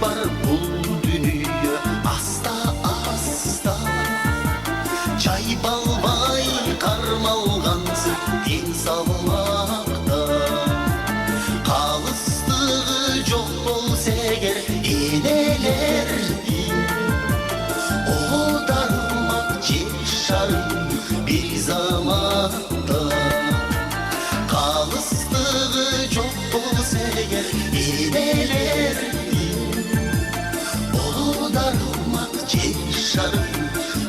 var bu dünya asta asta. Çay bal vay karmalgansın insaflakta. Kalıstığı çok bolsa eğer inelerdi. O darmak çeşarım bir zamanda. Kalıstığı çok bolsa eğer inelerdi. Darılmak çeşarım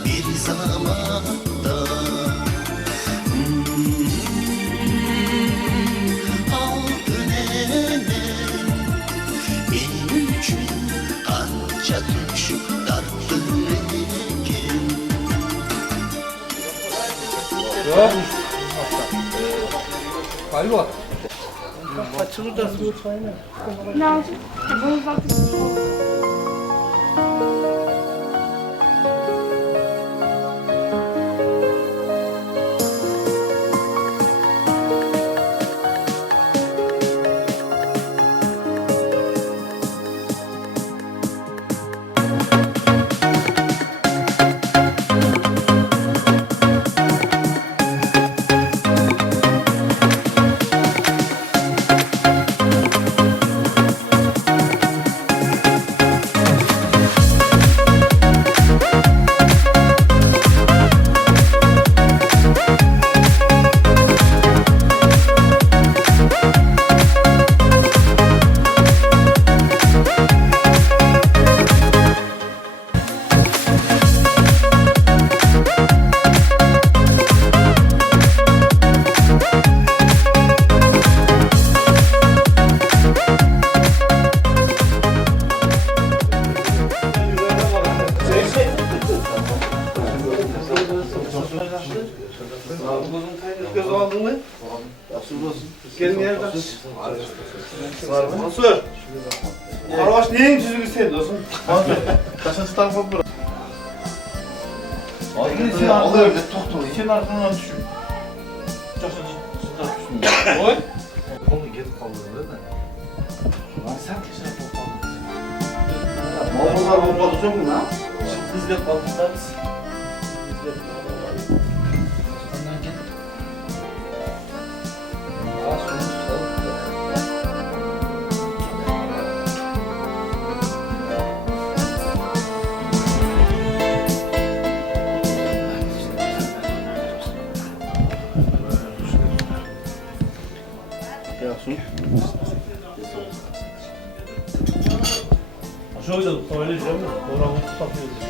bir zamanda. Altın ene benim için kanca düşüp darttın ekin. Yok. Galiba. Kaçını da Ne olacak? Bunu zaten göz aldın mı? Gelin yerden. Var mı? Mansur. Karavaş neyin yüzünü istedi dostum? Mansur. Kaçıncı tarafa bırak? Sen alıyor öyle toktu. İçin arkamdan düşün. Kaçıncı tarafa düşün. Oy. Onu gidip kaldırdı da. Lan sen kesin topladın. Mağazalar bombalı mu lan? Biz de kalmışlarız. Şöyle öyle şey mi? Oranı tutabiliyoruz.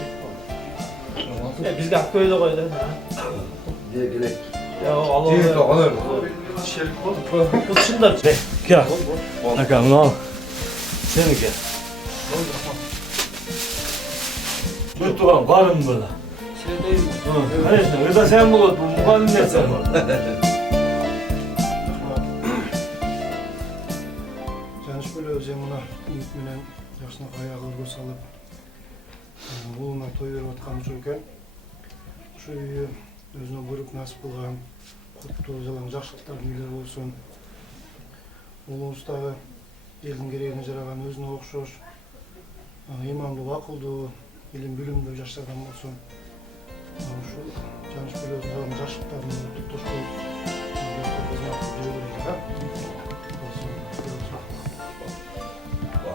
Biz de Akköy'de koyduk. Diye gerek. Ya Allah Değil Allah. alır. Bu dışında. Gel. Bakalım al. Seni gel. Tuttuğum varım burada. Şey değil mi? Hayır, orada sen bulut, bu mukallim ne sen? Canış böyle özemuna ümit menen yaşına ayağı örgü salıp oğluna toy verip atkan çoyken şu үйü özüne buyurup nasip kılgan kutlu jalan жақсылықтар үйлер болсын. Улуустагы элдин керегине жараган өзүнө окшош имандуу акылдуу илим билимдүү жаштардан болсун. Ушул Жаныш Бөлөзүнүн жаштыктарын туттуш кылып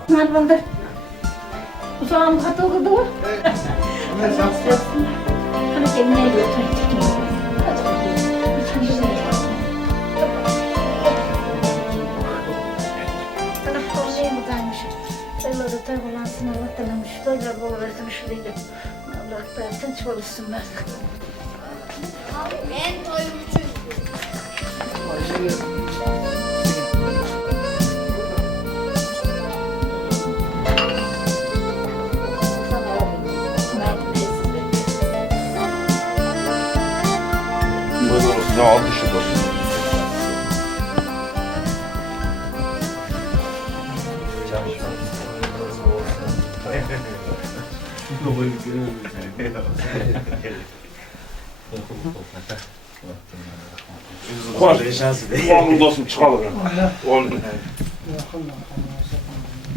Mervan'dır. Uzağım katıldı mı? Hadi kendine götür. Sayıları taygulansın, Allah tanımış. Doylar buluversin şurayı. Allah ben tinç olursun ben. Ben toyumcuyum. Ne aldı şu dostum? Kuan yaşansı değil. Oğlum dostum çıkalım. Oğlum.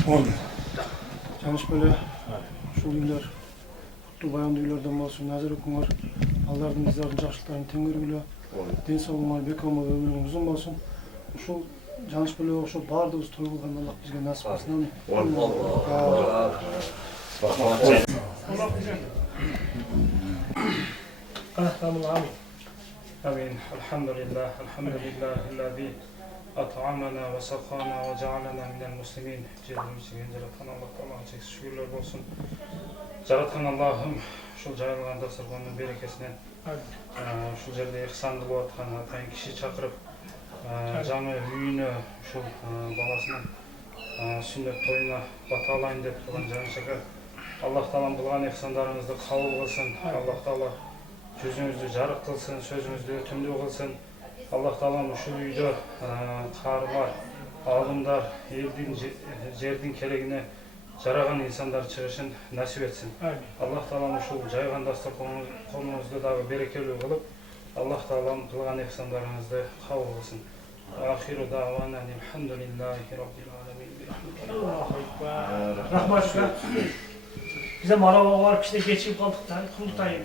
Oğlum. Canış böyle şu günler kutlu bayramda uylardan olsun, nazar okunlar. Allah'ın bizlerin yaşlıklarını tengörgülü. Den sağlığına, bekamı, ömrünün uzun olsun. Şu canış böyle şu bardığımız toyulgan Allah bizge nasip etsin. Amin. Amin. Elhamdülillah. Elhamdülillah. Ellezî at'amana ve sakana ve cealena minel muslimin. Cennetimizi yaratan Allah'a çek şükürler olsun. Yaratan Allah'ım şu jayılgan dasturxanın berekesinden şu yerde ihsan kılıp atkan atayın kişi çakırıp жаңы үйüne şu balasının sünnet toyuna bata alayın dep turgan Canış aka Allah Taala kılgan ihsanlarınızды kabul kılsın. Allah Taala yüzünüzü жарык kılsın, sözünüzü ötümlü kılsın. Allah Taala şu үйдө karılar, alımlar, elдің жердің керегine жараган insanlar çıkışın nasip etsin. Allah Taala şu жайган dasturxonunuzdu dagы берекелүү kılıp Allah Taala kılgan ihsanlarınızды kabul kılsın. Ahiru davana elhamdülillahi rabbil alamin. Rahmat şükür. Bize maraba var, işte geçip kaldık da, kurultayım.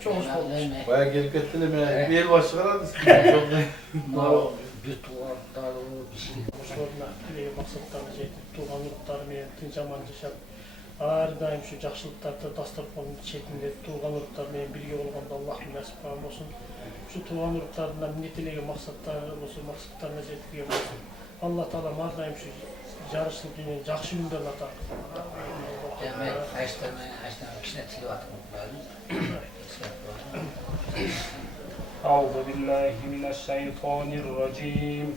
Çok hoş olmuş. Baya gelip gittiler mi? Bir el başı var adı. Bir tuğan, dağılımı bir şey. Hoşlarına, dileği maksatlarına жетip, tuğanlıkları men tinç aman yaşap. Her daim şu жақсылықтарды dasturxonun chetinde tuğanlıklar men birge olganda Allah'ım nasip kılan olsun. Şu tuğanlıklarından ne dileği maksatları olsun, maksatlarına жетipge olsun. Allah Taala her daim şu жарышын дүниені жақсы күндерін ата. أعوذ بالله من الشيطان الرجيم.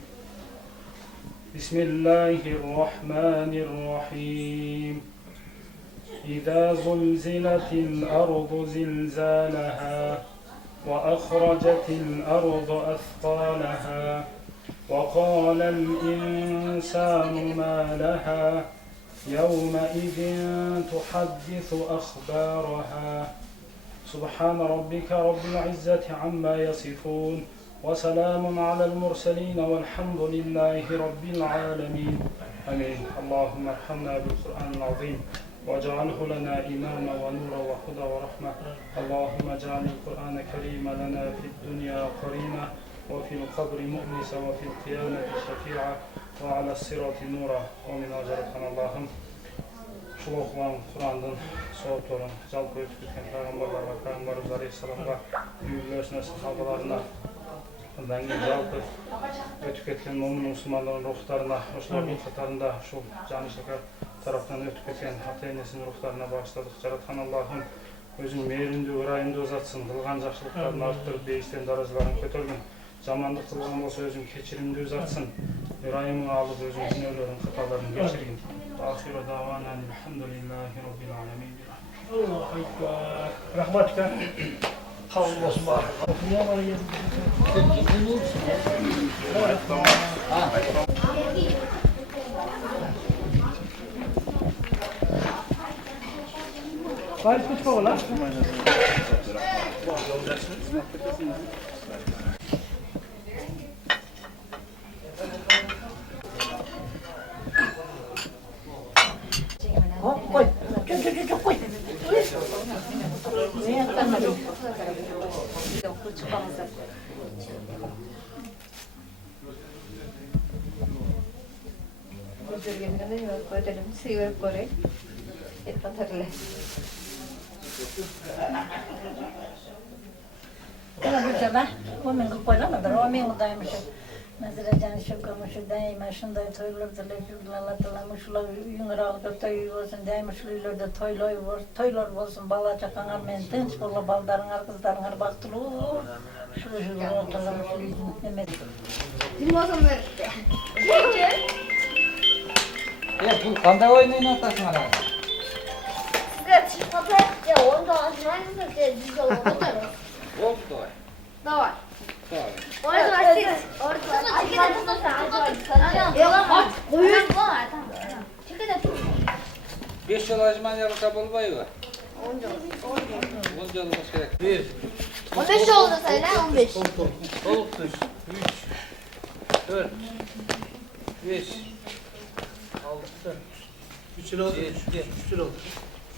بسم الله الرحمن الرحيم. إذا زلزلت الأرض زلزالها وأخرجت الأرض أثقالها وقال الإنسان ما لها يومئذ تحدث أخبارها سبحان ربك رب العزة عما يصفون وسلام على المرسلين والحمد لله رب العالمين آمين. اللهم ارحمنا بالقرآن العظيم واجعله لنا إماما ونورا وهدى ورحمة. اللهم اجعل القرآن الكريم لنا في الدنيا قرينا وفي القبر مؤنسا وفي القيامة شفيعا وعلى الصراط نورا ومن أجركم اللهم şu okulan Kur'an'dan soğutulan, жалпы ötüp gitken Peygamberlerine, Peygamberimiz Aleyhisselam'a, büyüklerine, sahabalarına, ondan keyin жалпы ötüp gitken mümin Müslümanların ruhlarına, oşuların katarında şu Canış aka taraftan ötüp gitken ata-enesinin ruhlarına bağışladık. Jaratan Allah'ım özün meyrinde, ırayında uzatsın, kılgan жақсылықтарын arttırıp, beyisten darajlarını көтөргün. Zamanlık kılgan olsa özün keçirimde uzatsın. Ürayımı alıp özün günahların, hatalarını geçirgin. Ahiru davana elhamdülillahi rabbil alamin. Allahu Ekber. Rahmat şükür. Kabul olsun bari. Dünya var ya. Var kuş kovalar. Koy. Çok koy. Ne yapamadım? Kana bu sabah o men koyamadı. O men odaymış. Mesela Canış akamış daima şunday toylarda yürüyorlar uyunarak toy olsun daima şularda toylar olsun bala çakana men tinç bolla baldarın kızların baktılar. Şu ortalamış demek. Limozun ver. Bu qanday o'ynayapsan mana? Sizlar chiqib ya o'nda olmaymiz deb bizga o'tiramiz. Bo'ldi. Давай. Давай. Besh yil ajmaniyalika bo'lmaydi. 10 yil. 10 yil kerak. Bir. 15 oldu sayılar 15. Soluk düş. 3, 4, 5, 6, 3 lira oldu. 7, 3 lira oldu.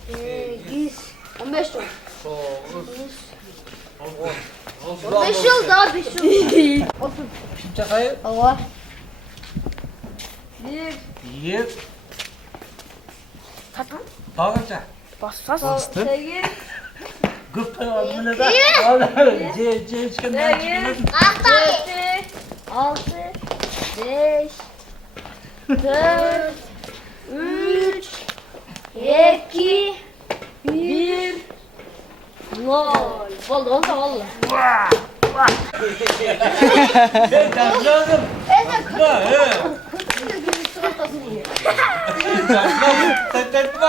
8, 15 oldu. 9, 10. 5 oldu abi 5 oldu. Şimdi çakayı. Allah. 1. Takım. Bağırca. Bastın. 8. Gıptın adını da. C üçgenden çıkıyor. 6, 5, 4, 3, 2, 1. Lol. Oldu oldu oldu. Ben taşladım. Bak he. Taşladım. Sen tetme.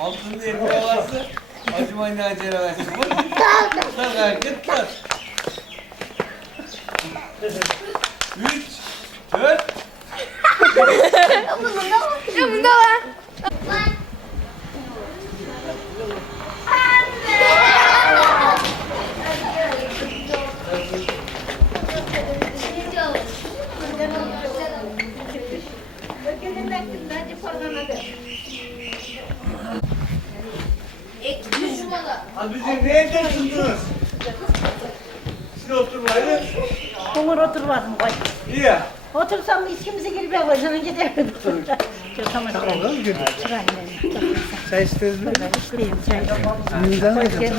Altın diye bir havası. Acımayın acele versin. Sana git lan. 3, 4. Ya bunda var. Abi bizi nereden tuttunuz? Siz oturmayın. Kumur oturmadım koy. İyi. Otursam işimizi girip yapacağım giderim. Tamam. Çıkar Çay isteriz mi? ben isteyeyim çay.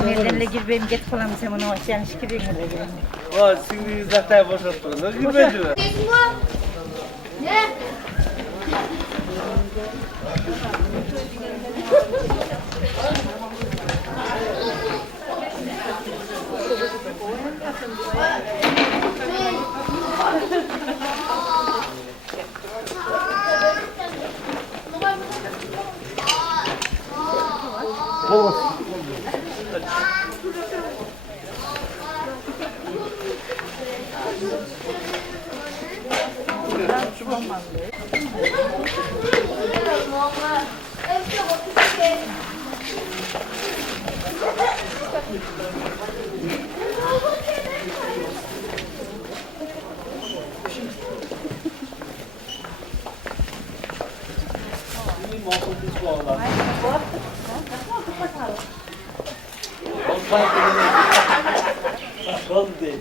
Nerede gireyim git falan sen onu yanlış gireyim oraya. Var şimdi zaten boşalttınız. Gülmedi mi? Ne? Oldu değil.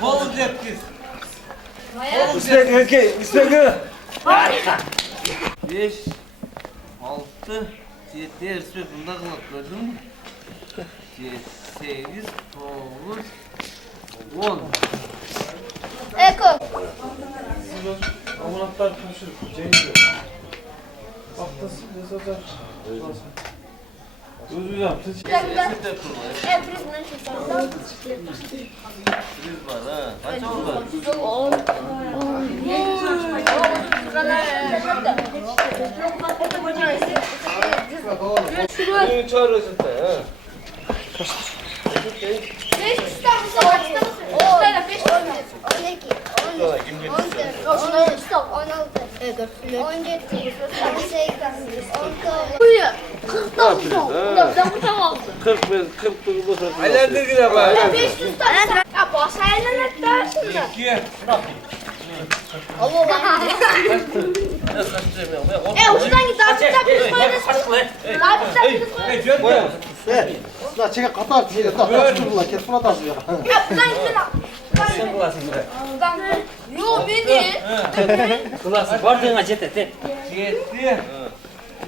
Kolu tepkis. İstek erkek, istek. 5, 6, 7, bunda kılık gördün mü? 8, 9, 10. Eko. Amanatlar konuşur. Cengiz. Haftası ne kadar? Özür yaptı. Biz var ha. Kaç oldu? Şunu çağırıyorsun da ha. 5 tutar mısın? 5 tutar. 12, 13, 14, 15, 16, 17, 18, 19. Buyur. 40 tavuk. Ben bu tavuk aldım. 40 bin, 40 bin bu sefer. Aylardır yine bak. 5 tutar. Ya bas ayağına ne dersin de? 2. Allah Allah. Uçtan git. Daha bir tane koyarız. Daha bir tane koyarız. La çeka katar çeka katar. Şurla kes buna da ya. Ya buradan git lan. Yo beni. Kulası vardığına jet et. 7.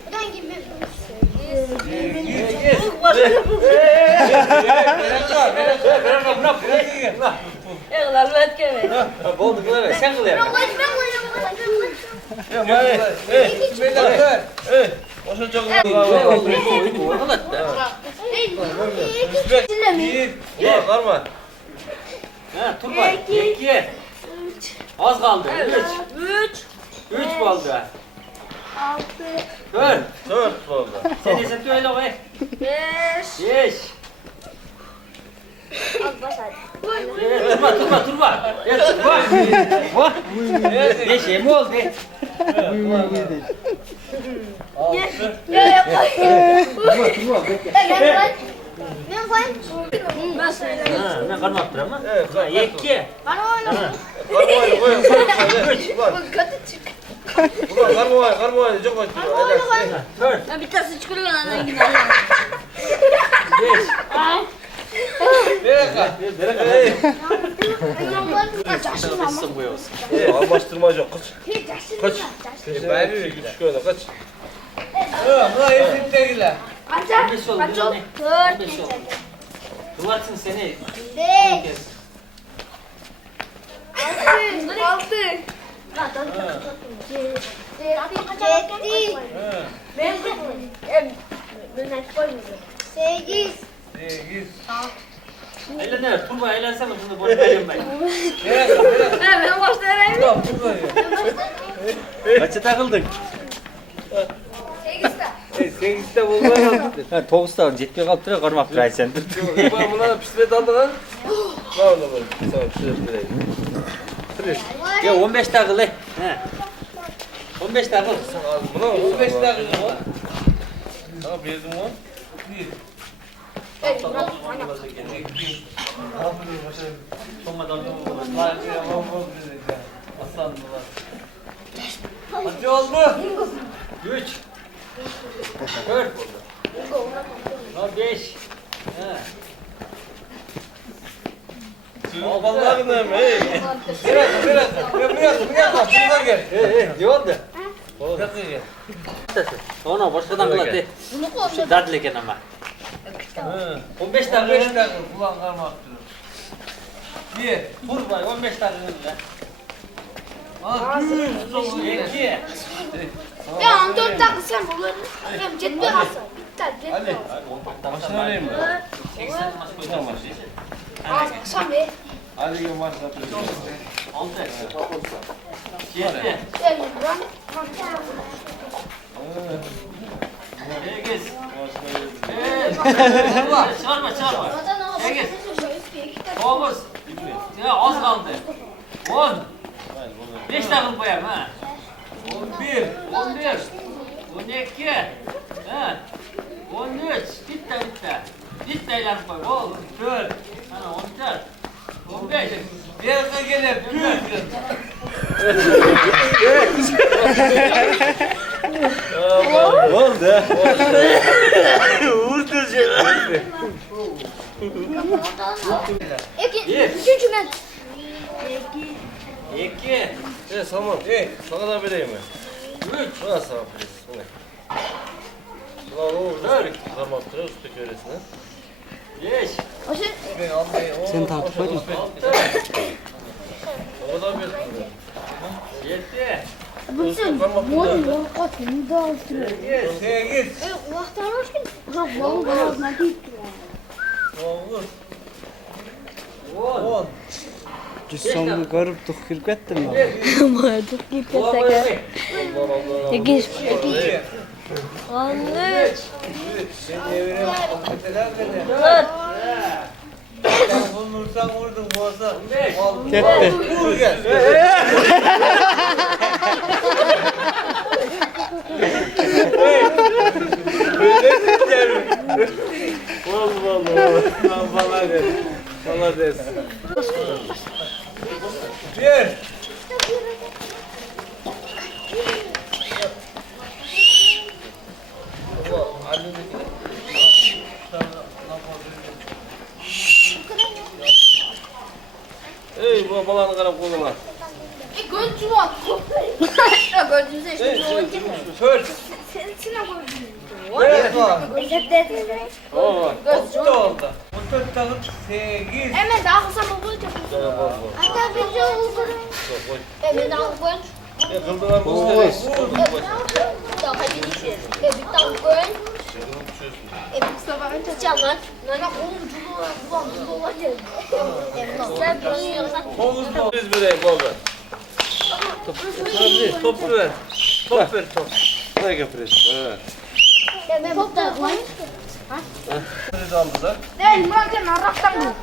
Buradan gibi. Boldu böyle sen kıl ya. Oşa çok Ulan karma. Ha, Turgay. 2. Az kaldı. 3 oldu. 4. 4 oldu. Sen de sen öyle koy. 5, 5. Al bas hadi. Turma. Vah. Ne şey mi oldu? Ya koy. Ben koyayım. Ben karmak duram ama. Yekki. Bana oyna. Kötü çık. Dört. Bir tanesi çıkıyor lan ana gider. Beş. Nasılsın bu yavuz? Almaştırma yok. Kaç. Ben küçük öyle kaç. Buna esintekiler. Kaç? Beş oldu. Kaç oldu? Beş oldu. Duvarsın seni. 5. 6. Ben Sekiz. Eğlenir. Turma eğlensene bunu boş veriyorum ben. Ben başlayayım. Kaça takıldın? 8'de. 8'de bulmaya Ha, 9'da jetpe kaldı tıra karmak duray sen. Buna pişiret aldı lan. Ne oldu bu? Sana pişiret vereyim. Ya 15 takıl he. 15 takıl. Buna 15 dakika mı? Ne verdim o? Sonmadan Hadi oldu. 3 4 5 Vallahi ne mi? Biraz. Şuradan gel. Ne oldu? Dakika gel. Ona başkadan kılat de. Şu dadleken ama. 15 dakika. 15 dakika kulağın karmak diyor. Vur bay 15 dakika lan. İki. Ya 14 dakika sen bunları. Hem ciddi alsın. Bitti ciddi. Başına vereyim mi? Sen be. Hadi gel başla. 6 7 Gel buram. 8 Çağırma. 8 9 Ya az kaldı. 10 5 dakika koyayım ha. 11 12 ha. 13 bitti. Bitti ilan koy. 14 ana 14 15 Bir dakika gel. oldu? Üçüncü ben. 2 Tamam. Sana da vereyim mi? 3 Bu da sana pres. Bu ne? Ulan o üstteki parmak tıra üstteki öylesine. 5 Sen takip edin. O da bir. 7 Bütün boyun katını dağıtıyor. 8. Vaktan hoş geldin. Yok boğum boğazına gitti. 10 Sonunu görüp tıkırıp ettim mi? Vardık gitti seker. Sekiz. 13. Vursan vurdun boğaza. Gitti. Vur gel. Vallahi des. Bir. Ey bu babanın karam koluna. Gözcüm at. Ya gözcümüze işte. Söyle. Sen gözcüm. Evet var. Oo. Gözcüm oldu. 14 takıp 8. Hemen daha kısa mı bulacak? Hatta bir şey oldu. Evet daha koyun. Kıldılar bu sene. Daha hadi geçelim. Evet daha koyun. Evet sabah önce canlar. Nana oğlum culu olacak. Sen biliyorsan. Kovuz biz buraya baba. Top ver. Top ver top. Ne yapıyorsun? Evet. Ben top da koyayım. Nerede aldılar? Değil Murat sen arraktan mı?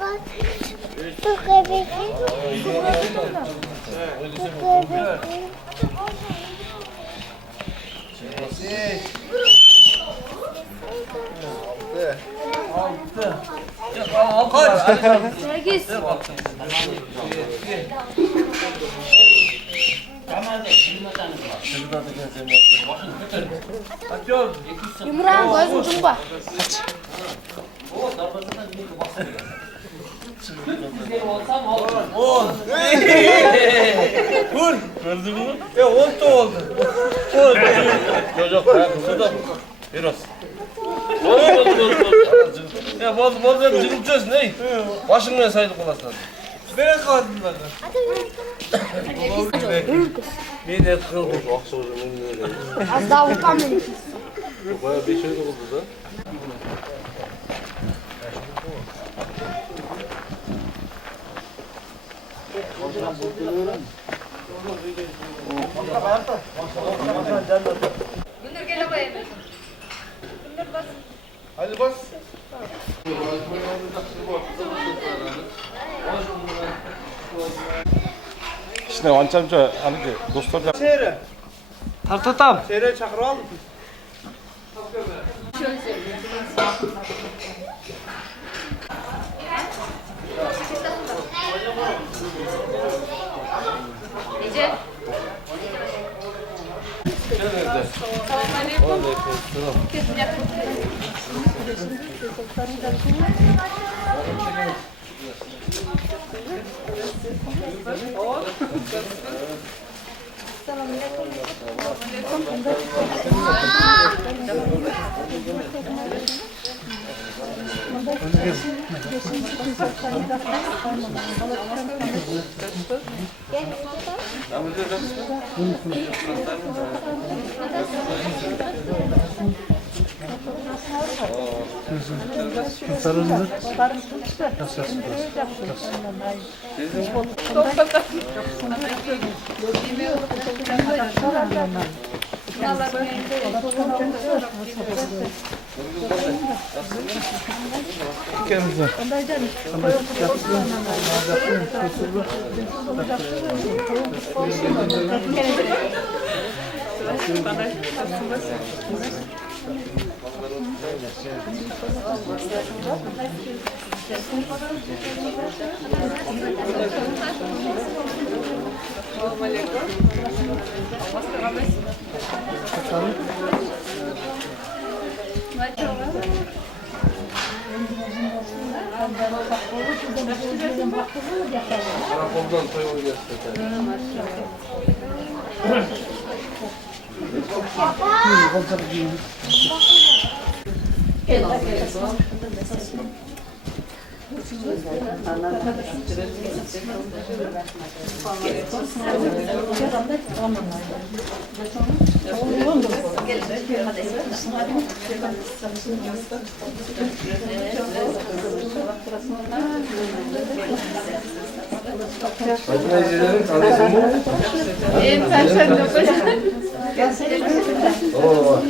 Sekiz. Yumrağın gözü cumba. Gördün mü? Ya 10 oldu. Çocuk şurada biraz. Ya bol ben cıgılacağız ne? Başını saydık olasın. Bere kaldılar. Bir de kırıldı. Az daha vurmam beni. Bayağı bir şey oldu da. Hadi bas. İşte vançamca hani dostlar Seyre. tartatam. Seyre çakır al. Karakoldan toy Acınacıların tanesi mi? Oo,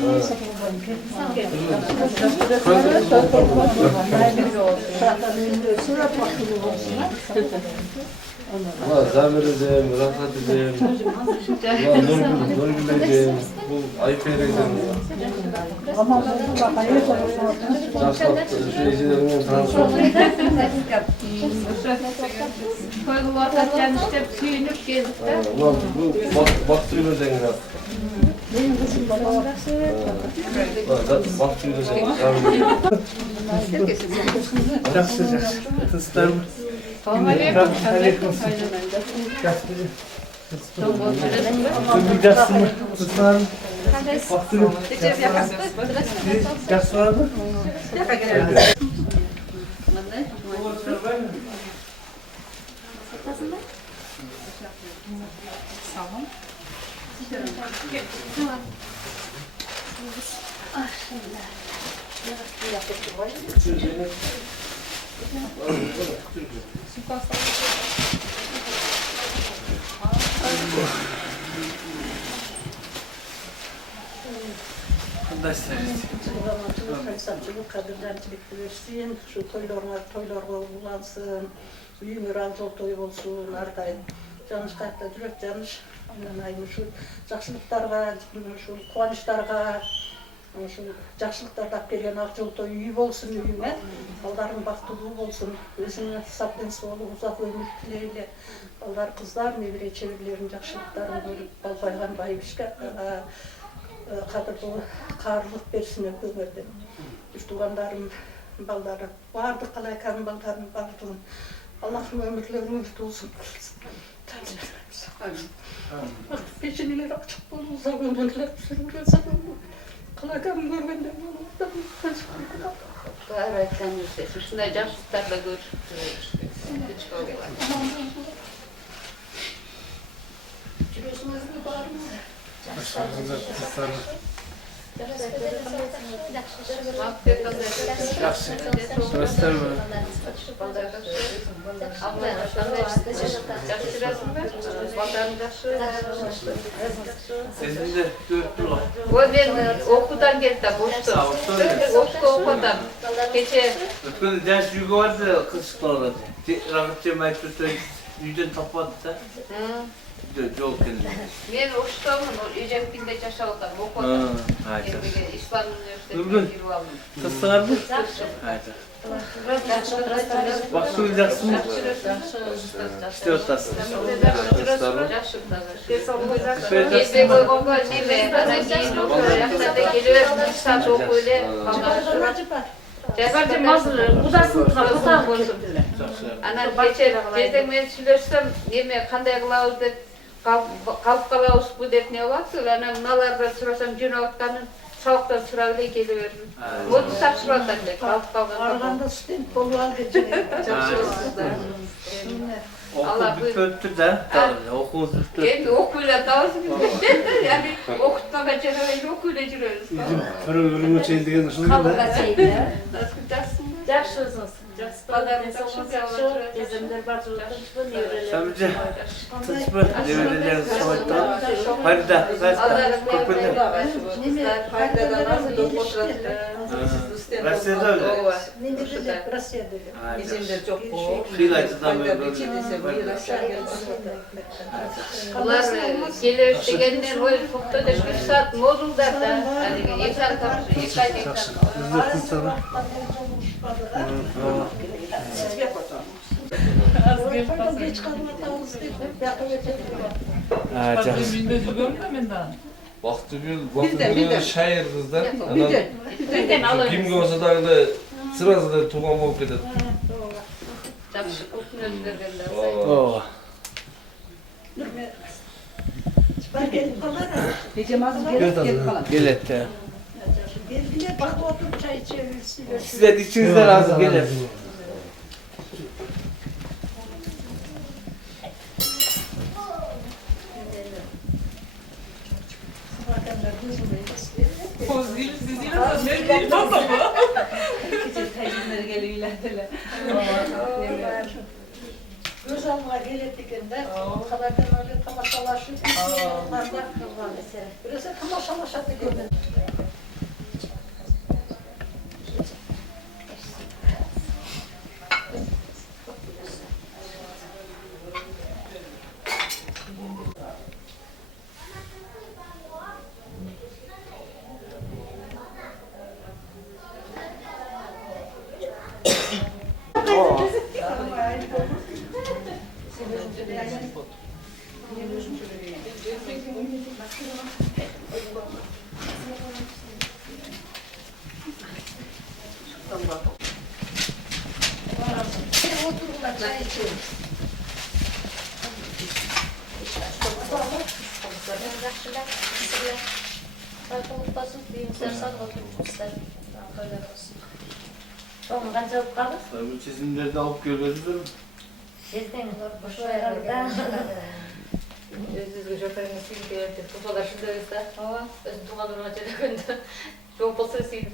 Ulan Zamir edeyim, Rahat edeyim, ulan Nurgül edeyim, bu Ayfer edeyim. Çarşaf şeycilerinin tanesi oldu. Ulan bu baktığıyla zengin abi. Baktığıyla zengin. Tıslar. Gaz var mı? Şunda isteriz. Zamançılık, kaysapçılık, kadırgancılık versin, şu toylarga bulansın, uyumur alcıl toy bolsun, ardayın. Canış kayıpta жүрөк canış. Aynen şu жақсылықтарға, şu қуаныштарға, şu жақсылықтарды алып келген ақ жол той үй болсын үйіңе, балдарың бақыттылы болсын, өзіңе сап денсаулық, ұзақ өмір тілейле, балдар қыздар, небіре чебірлерін жақсылықтарын көріп, балбайған байбішке қадірлі қарылық берсін өкілдерден. Үш туғандарым, балдары, барды қалай кәмін балдарым бардығын, Allah'ın ömürlerini uzun kılsın. Peşinileri açık bol, uzak ömürler sürülürse kılakam görmenden olur. Aytkan yursa, shunday yaxshiliklarla ko'rishib Cürüsünüzü var mı? Sizin de görüntüler. Ben okudan geldim, boşta. Boşta okudum. Gece Ötkün ders yükü vardı kısıklarla. Rakıtçı mecburde yüzden tapadı da. Yol kendine. men o'qishdaman, Ejapkilda yashayapman, o'qiyapman. Haydi. İslam universitetida yurib oldim. Kısıklar mı? Haydi. Bak söyleyeceksin. İşte ortası. Кезде койгонго неме, анан кийин ошо жактарда келип, саат окуп эле Жапар мазыр кудасыңызга кутак болсун. Анан кече мен сүйлөшсөм, неме кандай кылабыз деп калып калабызбы деп не болуптур. Анан мыналардан сурасам жөнөп атканын сабактан сурап эле келе бердим. Модун тапшырып атат эле, калып калган. Arganda stüdent bolup geçiyor. Allah Okul bitti de. Okul bitti. Endi okuyla dağızı yani okutmaga jarabay okuyla жүрөбүz. Ölümü çeyil degen ışın değil mi? Жакшы өзүңүз. Теземдер бар Samca. Tıçma. Devedeler savaşta. Farida. Köpünde. Rusya'da öyle. Rusya'da. çok bu. Şilaycıdan böyle. Ular келе дегенден ой токто деп 1 saat modulдар да. Hani 2 saat tapшы, 2 ay Geç kalmatanız değil mi? Yakın Vakti şair kızlar. Kimge olsa da sırası da tuğan olup gider. Жакшы көптүн өзгөргөндөр. Gelet de. Geldiler bak oturup çay içebilirsin. Size de içinizde lazım gelir. Göz alma gelettikinde kadarken öyle tamaşalaşıp onlarla kılvan. Biraz tamaşalaşıp gidiyorlar. Çay içiyoruz. Bu çizimleri de alıp görüyoruz değil mi? Өзүңүзгө жапарыңыз сийлик берди. Тусалар шындайбыз да. Ооба. Өзүм тууган урма жөнөкөндө. Жооп болсо сийлик.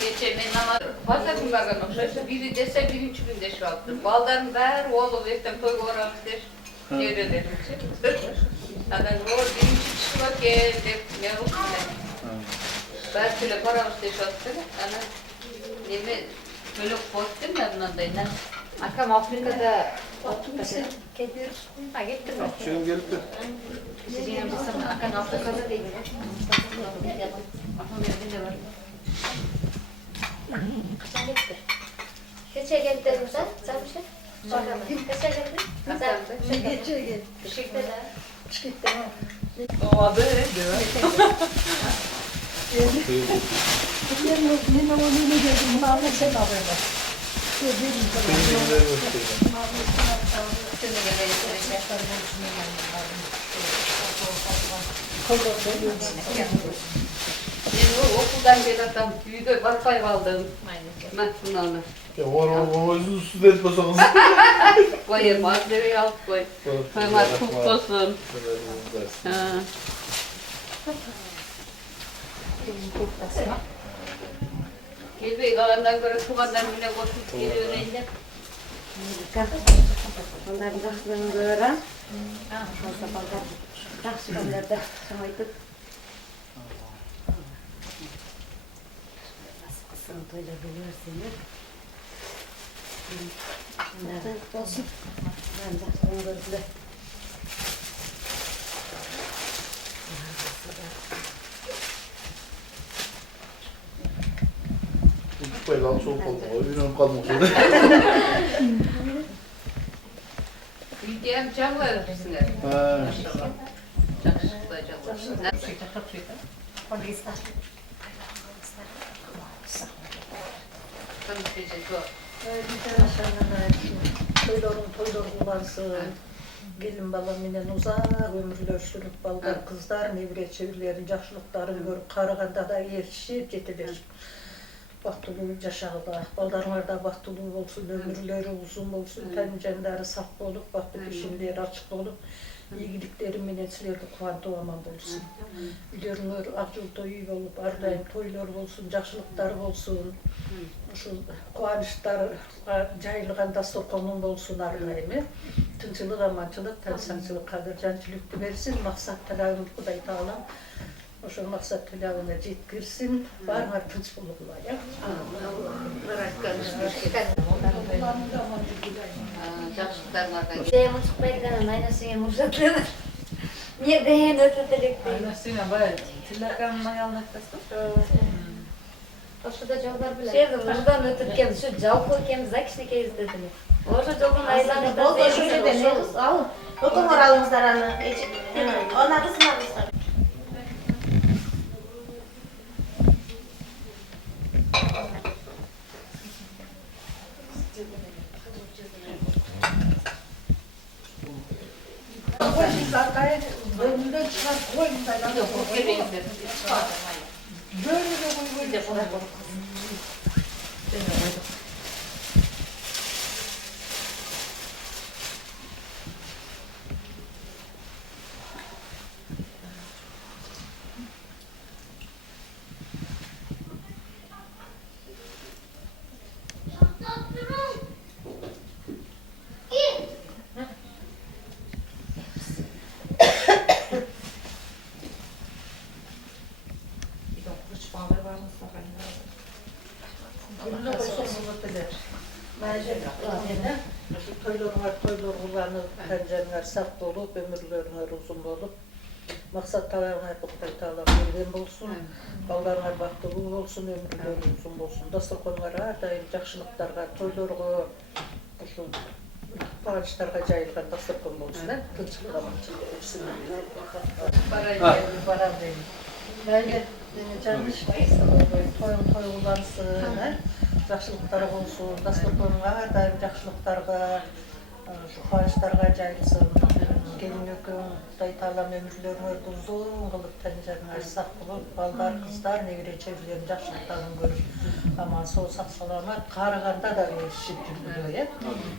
Geçen men namaz pazar günü bargan okşaysa biri dese birinci günde şu aldı. Baldarın bari oğlu bekten toy koyarız der. Nevreler için. Adam doğru birinci kişi var gel dep ne olsun der. Belki de paramız da şu aldı. Ana neme böyle korktum da bundan. Akam Afrika'da oturmuşsun. Ha gittim. Şöyle gelip de. Sizin akam Afrika'da değil. Akam evde de var. Kaça geldin sen? Sen bir şey? Bakalım. Kaça geldin? Sen Geçe gel. teşekkür ederim. Çıkıp da. O adı neydi? Yine onu ne dedim? Muhammed sen haber ver. Ben okuldan gelirdim, büyüdü, Wi-Fi aldım. Ben bunu onu. Ya var üstüne etmesanız. Koyayım, malzemeyi alıp koy. Koyma, tuz olsun. Ha. Gelmeyi kalandan göre tuğandan bile koşup geliyor önünde. Onların жақсылығын көрем. Жақсы күндерді соңайтып. Қысың тойлар көрсеңдер. Болсын. Жақсылығын көрсіңдер. Bayılan çok oldu. Ürün kalmış orada. Videom çalıyor sizler. Ha. Жақсылықта çalıyor. Toylar kulansın. Gelin balaminen uzak ömürler sürüp balgar kızlar nevre çevirilerin yaşlılıklarını görüp karaganda da yetişip jetiler. Bahtulu yaşağıda, baldarlarda bahtulu olsun, ömürleri uzun olsun, tencenleri saf olup, bahtı peşinleri açık olup, iyilikleri minetçileri kuvan doğaman olsun. Görünür, akılda iyi olup, ardayım toylar olsun, yaşlılıklar olsun, şu kuvanışlar, cayılgan dasturkonun olsun ardayım. Tınçılık, amançılık, tansançılık, kadırcancılık versin, maksat telavim Kuday Tağlam. Şu maksat telavine yetkirsin, var tınç bulurlar ya. Deyemon çıkmaydıgan aynasına muşatlı. Nereden ötütülük değil. Aynasıyla bayağı tilakanına yalnaktasın. Aşağıda cevaplar bile. Şeyde buradan ötürken şu cav koyken zakişni kez dediniz. Oşa jolun aylanı da Oldu şöyle deniyoruz. Al. Dokun oralımızdan anı. Ona da sınavımızdan. Önünden çıkan koyun da lan. Böyle de koyun. Gülüne koysa muzattılar. Toylar kullanıp, pencereler saf olup, ömürlerine uzun olup, maksat talarına Kuday Tağlam vergen bolsun, ballarına baktığı olsun, ömürleri uzun bolsun. Dasturkonlara ardayım jakşılıklarga, toylarga, şu bağışlarga jayılgan dasturkon bolsun, tınçılık amançılık versin. Para verin. Yani canlı toy ulansın, жақсылықтар болсын, dasturkonga ardayım жақсылықтарға, şu bağışlarga jayılsın. Gelin ökün, Kuday Tağlam ömürlerini uzun kılıp tencerine saf bulup, ballar, kızlar, nevre çevrilerin жақсылықтарын görüp, aman sol sağ-salamat, qaraganda da yetişip жүрgülüyor ya.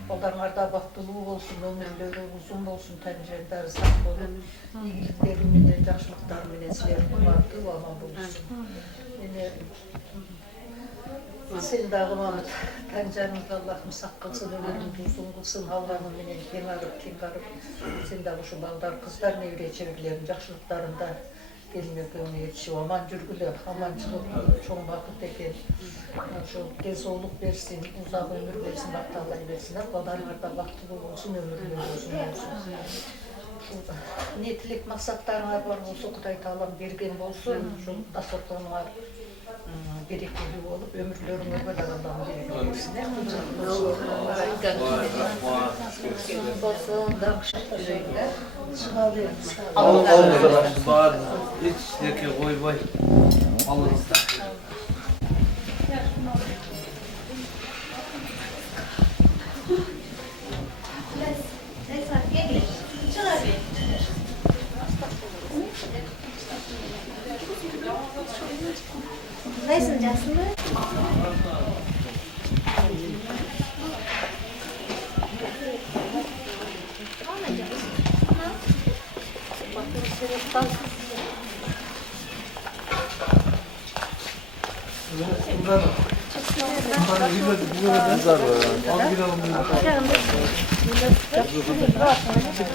Onlarında bahtılığı olsun, ömürleri uzun olsun, tencerleri saf bulup, iyilikleri mine, жақсылықтары minesileri kumardı, aman bulsun. Sen dağım Mahmut, tancanımız Allah'ım sakkılsın, ömrüm uzun kılsın, Allah'ım beni keng arıp, keng arıp, sen de şu balдар kızlar ne yüreğçeliklerin, жақсылықтарında gelmeklerini yetişiyor, aman жүрgüler, amançılık, çoğun vakit eken, şu densoluk versin, uzak ömür versin, baktağlar versin, badarlarda vakti olsun, ömürler olsun. Ne tilek maksatlarına var olsun, Kuday Tağlam bergen olsun, şu dastorlarına bereketli olup ömürlerine kadar Allah'ın bereketli olsun. Var, hiç yeke koymay. Alınızda. Ne sınacaksın mı?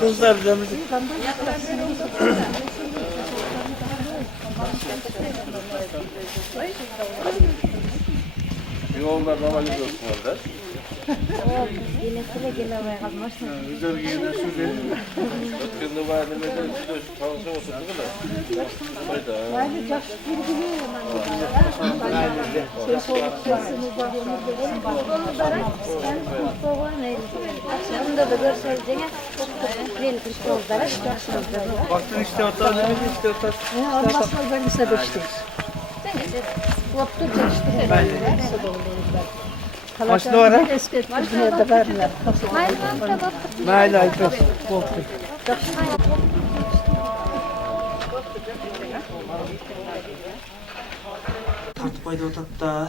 Kızlar bize Yollar normalde olsun orada. Yine sıra gelemeye kalmışsın. Güzel giyinler şu değil mi? Ötkende var demeden şu tanışa oturdu da. Hayda. Hayır, çok bilgili şey soğuk sesini var, onu da sen kurtuğa ne? Yanında da görseyeceğine benim kurtuğa Baktın işte orta ne işte orta. Olmazsa ben ise beşti. Koptu geçti. Kaç numara? Eski dünyada verdiler. Nail ayıpız. Koptu. Tartып ayda otat da.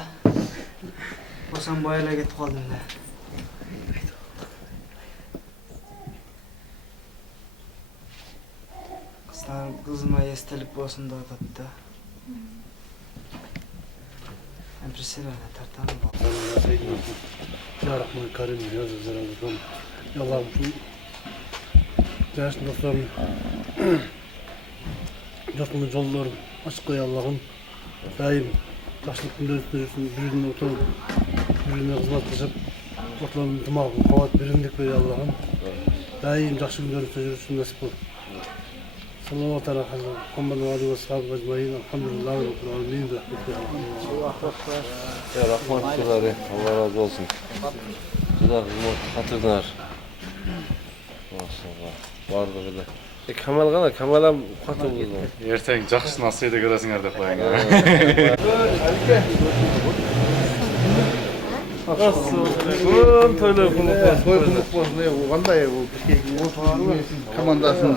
Osan bayala ketip kaldım da. Kızıma estelik bolsun da otat da. Empresine tartanı var. Yarahman Karim yazı zararlıdan. Allah'ım şu değerli dostlarım, dostluğun yollarım açık koy Allah'ım. Daim taşlık üstüne birine oturup, birine hizmet edip, ortalarının tımağını kavat birinlik koy Allah'ım. Daim yaxşı günlerin tecrübesini nasip ol. Sallallahu aleyhi ve sellem, Muhammed'in adı ve sahabı ecmaîn, elhamdülillahi rabbil âlemin, Ya Rahman kızları, Allah razı olsun. Kızlar hatırlar. Maşallah. Vardı böyle. Kemal gana, Kemal'am katı buldu. Erteң жақсы насыйды көресіңдер деп қояйын. Aссалаумағалейкум. Тойлар құлып Той құлып болсын, қандай ол командасын.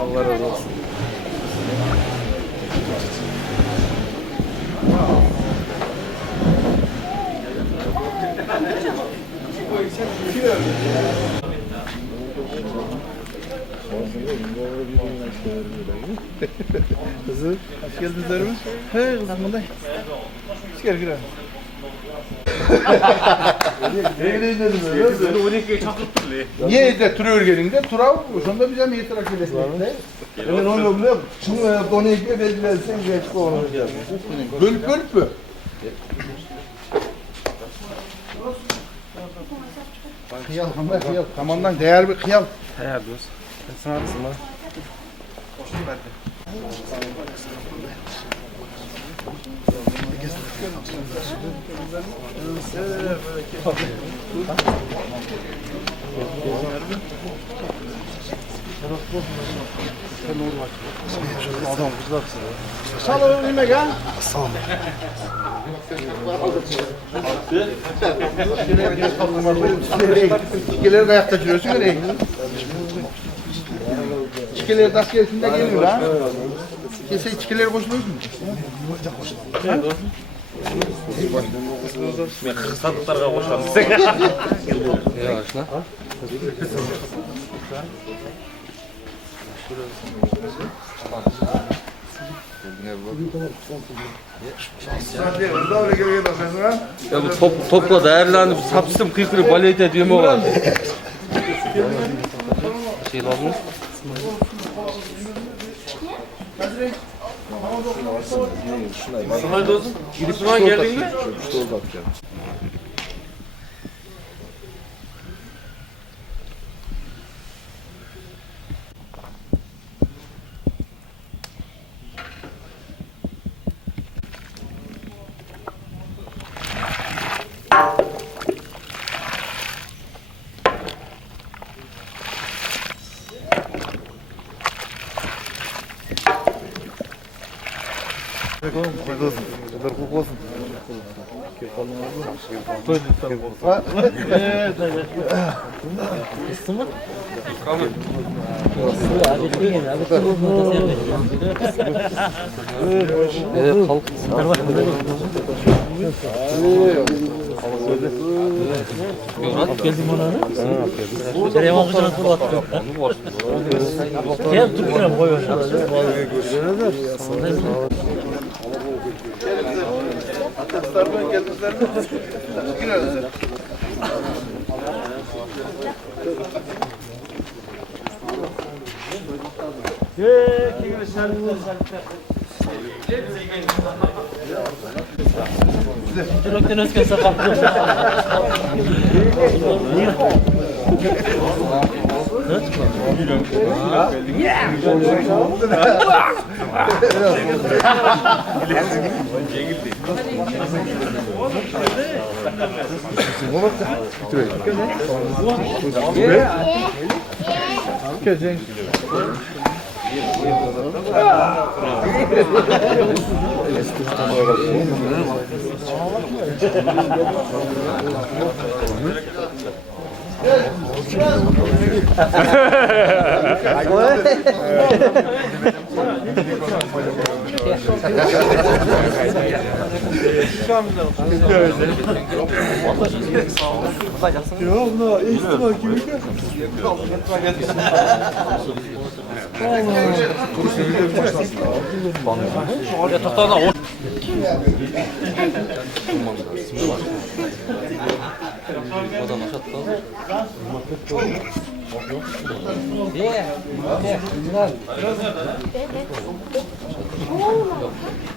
Allah razı olsun. Kızı, hoş geldiniz derimiz. He, kızım bunday. Hoş geldin. Niye de turu örgeninde turav, sonunda bize mi yetirak edilmekte? Ben onu biliyorum. Şimdi donuyu verdiler, sen geç onu. Bölüp bölüp mü? Kıyal, hamle kıyal. Tamamdan değer bir kıyal. Hayal diyoruz. Ben sana arasın bana. Hoşunu verdi. Adam kızlar. Sağ olun yemek ha. Sağ olun. Çikeleri ayakta duruyorsun nereye? Çikeleri tas gerisinde geliyor ha. Kese çikeleri koşmuyorsun. Men Kırgızstanlıklarga koşam desek. Ya aşna. Ya bu topla değerlenip sapsım kıykırı baleyte diye mi var? Şey var mı? Sımayı dozun. Gidip sımayı geldin mi?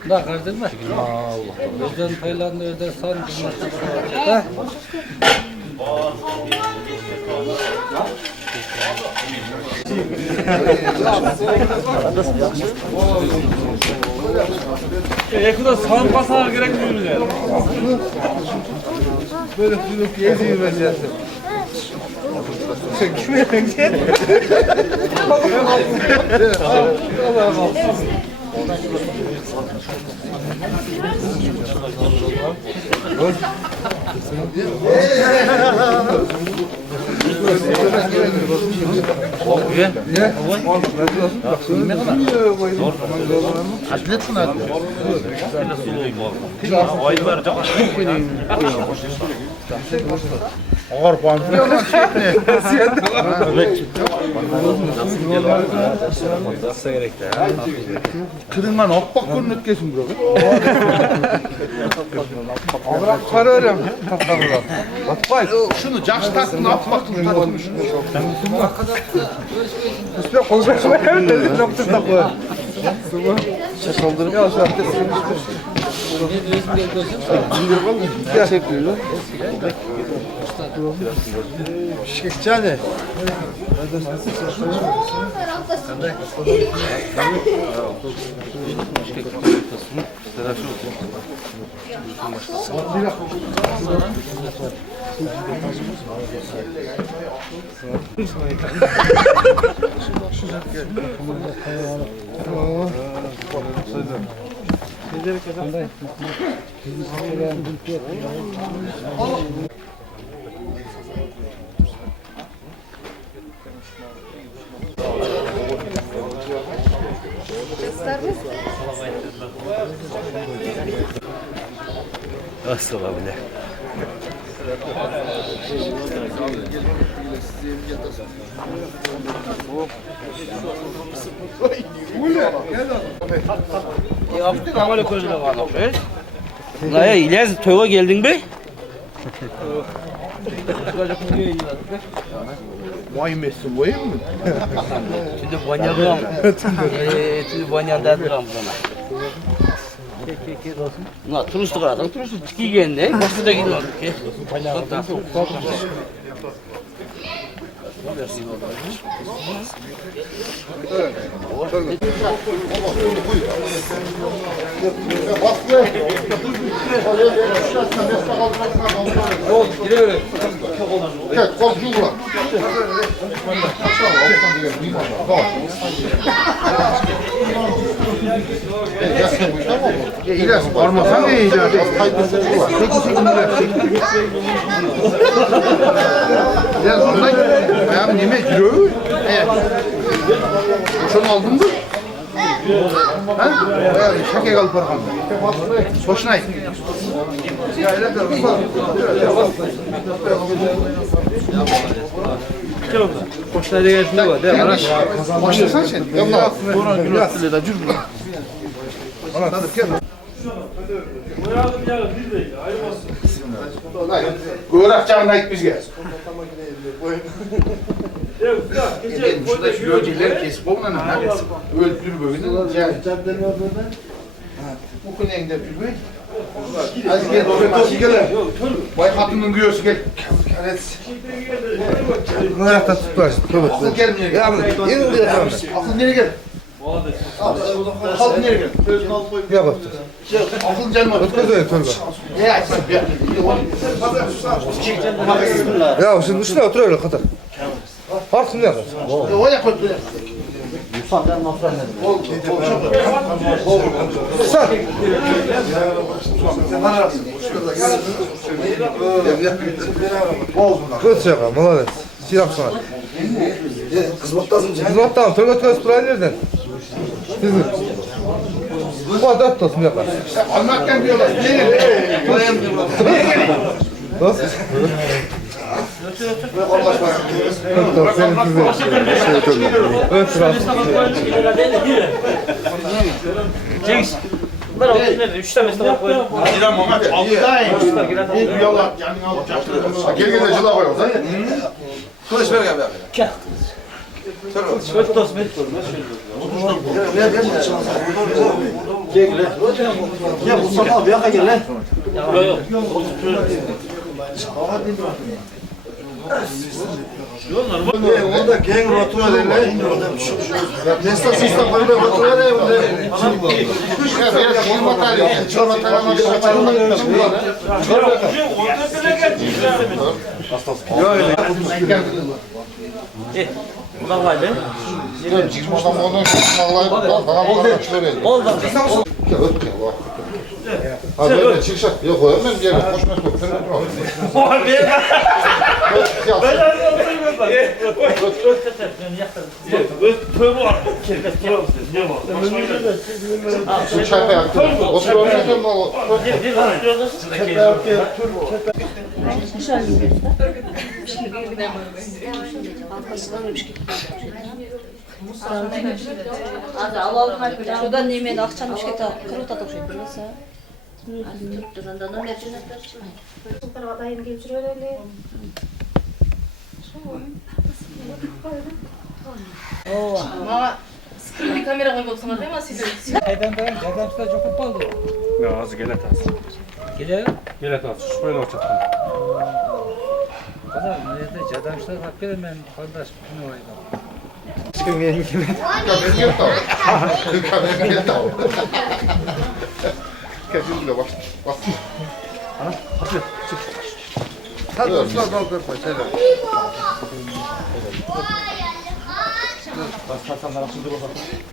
Da kırdın mı? Allah. Özen paylarını öder sandım. Ekuda sağım basana gerek mi ya? Böyle sürüp geziyor bence. Sen kime benziyorsun? Ağır puan. Nasıl gerek ya? Kırılman oppak konun ötkesin bro. Ağırak kararım. Bak şunu caş taktın oppak tutmuş. Üstüne konuşmaya evde doktor da bu. Saldırım ya saatte sürmüştür. Gerçekten. Şikçane. Asıl bile. Naya İlyas toyga geldin mi? Vay mesut vay mı? Şimdi banyadım. Şimdi banyada duram bana. Na turistik adam turistik tiki geldi. Başka da gidiyor ki. İlyas varmasan ne icat et? Çekin İlyas bundan ayağım yeme giriyor. Evet. Şunu aldın mı? Ha? Şakaya kalıp bakalım. Hoşuna git. Ya öyle de Hoşuna gelsin de var. Başlasan sen. Yok. Sonra gülüyor da cürbü. Ana tadı gel. Görak canına git biz gel. Şurada şu yolcuları kesip olmanın öldürür böyle. Bu kınayın da pülbey. Hadi gel, otur gel. Vay hatının güyosu gel. Ne yapta tutmaz? Akıl gelmiyor. Ya abi, yemin de akıl nereye gel? Akıl nereye gel? Ya bak. Akıl gelmez. Ötküz öyle Tolga. Ya şimdi üstüne otur öyle kadar. Farkın ne kadar? O ya koy. Yufandan nafran nedir? Sar. Kız şaka, молодец. Sirap sana. Kızmaktasın. Kızmaktan, Tolga Tolga Turay'ı nereden? Sizin. Bu dört olsun yapar. Almaktan diyorlar. Nasıl? Cengiz. Bunlar oldu nerede? 3 tanesini var koyalım. Giren Mehmet. Bir yola yanına alıp gel gel acıla koyalım. Kılıç ver gel. Gel. Şöyle tost ver. Ya bu sabah bir yaka gel lan. Yok. Onda geng rotura derler. Nesta sistem böyle rotura derler. Ya biraz çorba tarihi. Çorba tarihi. Ulan var be. Çıkmadan onu Oldu. Abi böyle çıkacak. Yok koyalım ben bir yere koşmaz yok. Sen otur abi. Var be. Ben de oturuyorum bak. Şu çaypa yaktı. Otur oynayacağım mı? Hadi alalım arkadaşlar. Şuradan yemeğini akşam işkete kırıp da tokşayım. Dayım geçiriyor öyle. Ama bir kamera koyuyorsunuz değil mi siz? Aydan ben jardamçıda çok oldu. Ya az gele tas. Gele? Gele tas. Şöyle oturttum. Adam nerede jardamçıda hak verin ben kardeş bunu oynadım. Kesinlikle bak. Bak. Ana, hadi çık. Hadi uçlar kaldır koy. Söyle.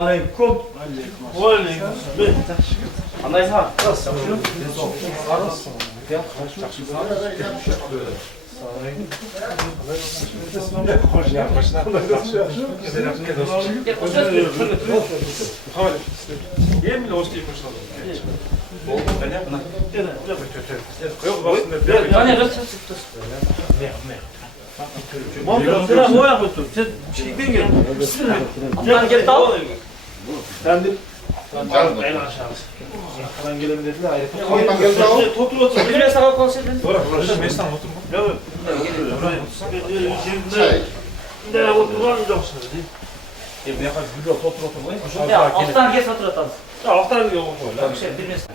Aleyküm. Aleyküm. Anlaysan. Yemin olsun. Arkadan gelelim dediler ayrıca. Arkadan geldi o. Otur otur. Bir sağa konuşalım. Orada Mestan oturma. Yok. Çay. Ne oturan yoksunuz değil. Bir yakar gül otur otur. Ya alttan geç oturalım. Ya alttan yok böyle. Bir şey bilmesin.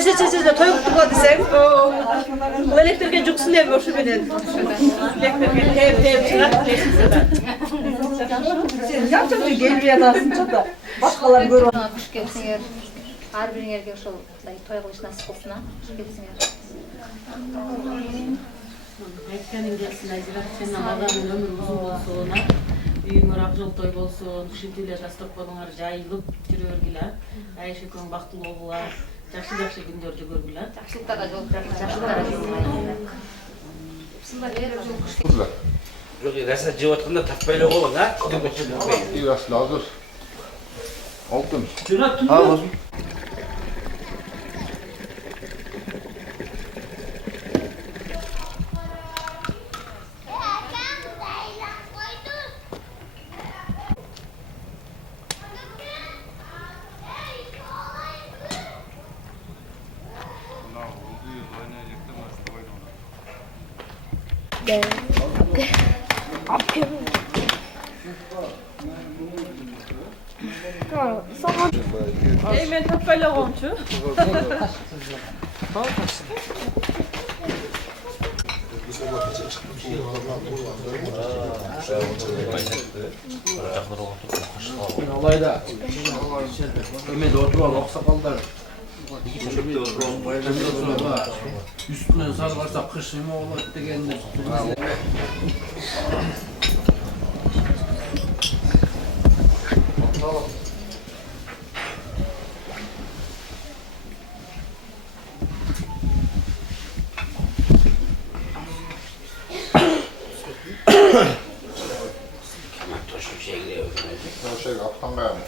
Tez toyup tuğa desem. O elektrike cuksun ev boşu benen. Hep çırak lesin sana. Sen yapacağın gelip yatarsın çata. Başkalar görüyor. Kuş gelsinger. Har biringерге ошол той кылыш насип кылсын, kuş gelsinger. Aytkaning gelsin Azira, senin adamın ömrü uzun bolsun, үйүңөр ак жол той болсун, кышын дасторконуңар жайылып жүрөргүлөр. Айшекең бактылуу болгула, жакшы күндөрдү көргүлөр. Жакшылыктарга жол жакшылыктарга. Yok rasa cıvatında tapbayla olun ha. Biraz lazır. Altın. Ha bozun. Men tapbayla komşu. Alayda. Ömer oturan aksakallar. Üstüne sarlarsa kışın mı olur degendir. Şey kaptan beğendim.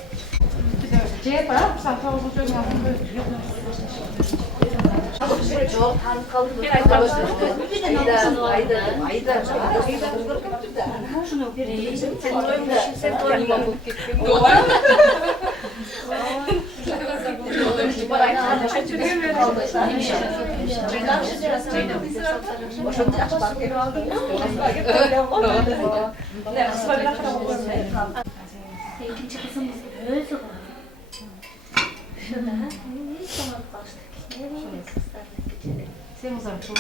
İkinci kızımız özü var. Şurada sonra başladık. Nereye kızlarla Sen uzak çok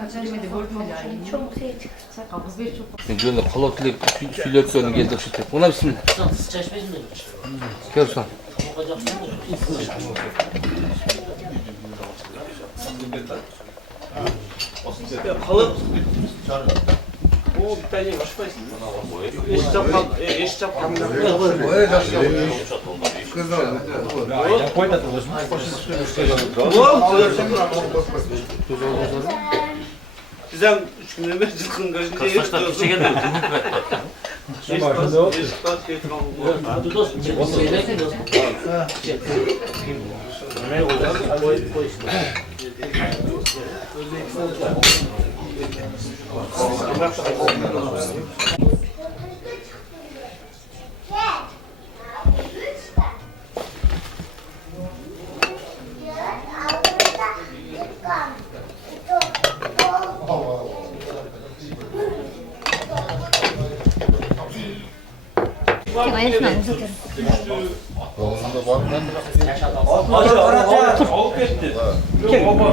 kaçarımda gördüm ya. çok şey çıktı. Sakabız bir çok. Böyle kolotlik sülöklerini geldi şu tek. Buna bismillah. Gel sen. Kalıp. O bir tane hoş koysın. Eş çapkan. Bizden 3 gün evvel çıkın kaçıncı yer tutuyorsun. Saçlar geçe geldi. Yolunda var mı? Alıp etti.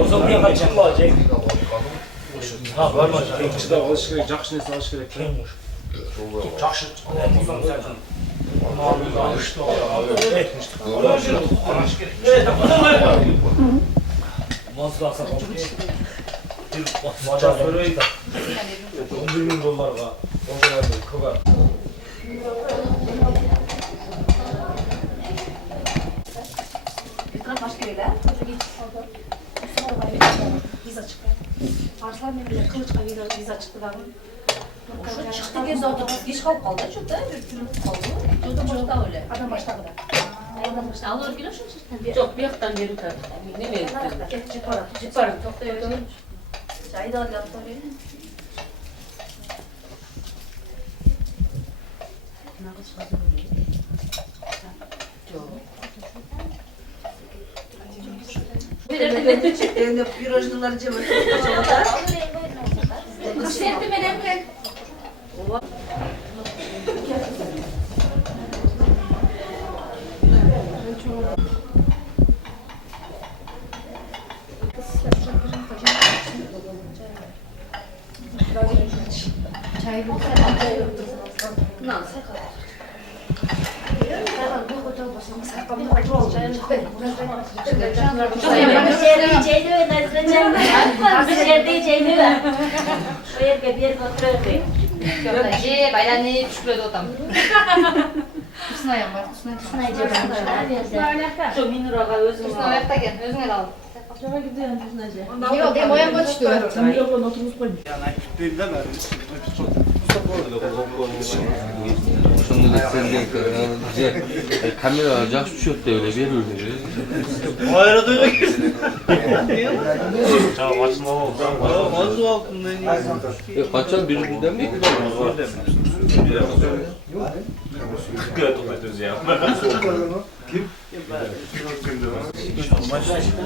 O zaman bir kaçın olacak. Ha var mı? İkisi de alış gerek, jakşı nesi alış gerek. Jakşı. Masrafsa Maça soruyu 11.000 dolarga, o kadar da kıvar. Ekran başka öyle. Viza çıktı. Arslan memleket kılıçka viza çıktı da. Şu çıktı gez orada geç kalıp kaldı. Şu da bir türlü kaldı. Adam başta öyle. Adam başta kadar. Adam başta alır gülüyor şu. Çok bir yaktan beri tabii. Ne mi? Çıpar. Çok da öyle. Çay da alıyorum tabii. Evde pirojnalar cebine Kışlayıp menemken. Çay bu kadar çay yok. Nasıl kadar? Yok, benim oyun kaçtı. Şimdi de sen de kamera жақсы түседі деп ойлап берулер. Hayır da öyle kesin. Tamam açma oldu. Açma oldu. Kaçan bir birden mi? Tıkıya toplatıyoruz ya. Kim?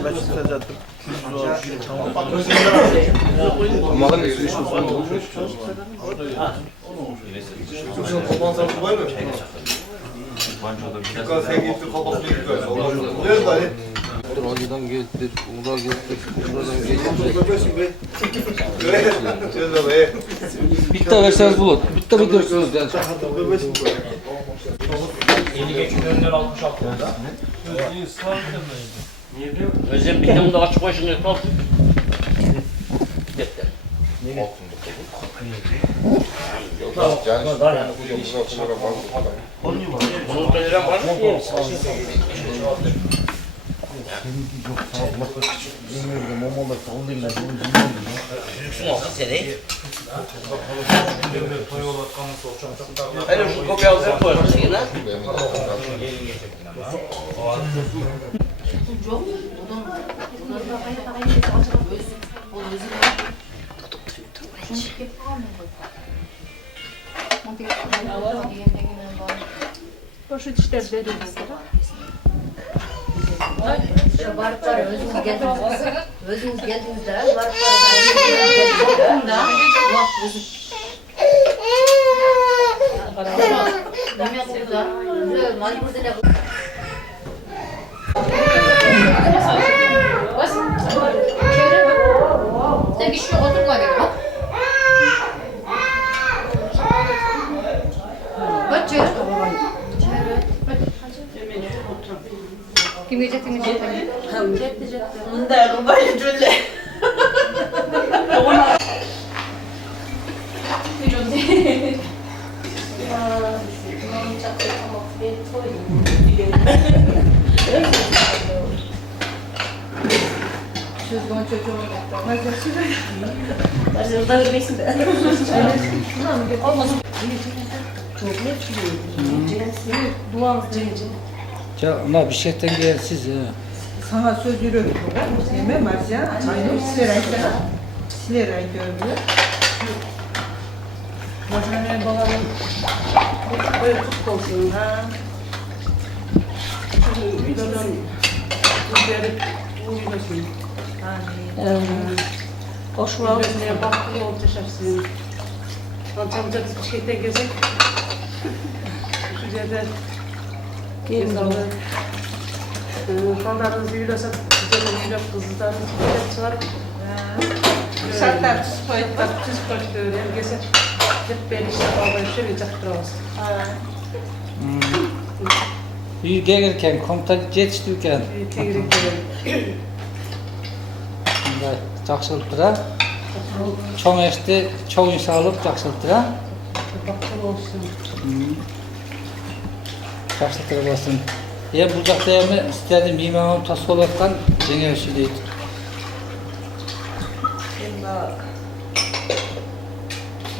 Maç tutacaktım. Malın üstü üstü olmuş. Dur önceden geldik, Umur'a geldik, Umur'dan geldik. Bitti verseniz bulur. Bitti mi diyorsunuz yani? Yeni geçin önünden 66 oldu. Özlem bitti bunda açık başını yapalım. Bunun belirlen var mı? Hayır şu kopya alacak koyalım şeyine. Yok. Onlar da hayır acaba özü. Boşu dişler veriyoruz. Varıp var özünüz geldiniz. Özünüz geldiniz de varıp var. Da. Vah özü. Ne yapıyoruz da? Mali burada ne? Bas. Sen kişi oturma gel bak. Bak çevir. Kim gelecek kim gelecek? Hem gelecek. Bunda rubayla cülle. Çocuğun çocuğun Başarıda vermeksin de. Olmasın. Duamız cennece. Ya ama bir şeyden gelsiz ya. sana söz yürüyorum. Yeme Marsya. Aynı siler ay gördü. Başına babanın böyle tut olsun ha. Hoş var. Ne bakıyor olacak. Antalya şeyde gezek. Şu yerde gezalı. Kallarınızı yürüyorsa güzel yürüyor kızlarınız güzel çıkar. Şartlar tuz koyup tuz koyup öğren gezer. Hep ben işte bağlayıp şöyle çaktırıyoruz. Bir gelirken komutan yetiştirirken. ушундай жакшылып тура. Чоң эшти чоң иш алып жакшылып тура. Жакшылып болсун. Бул жакта эми сиздердин мейманым тосуп болуп аткан жеңе иши дейт.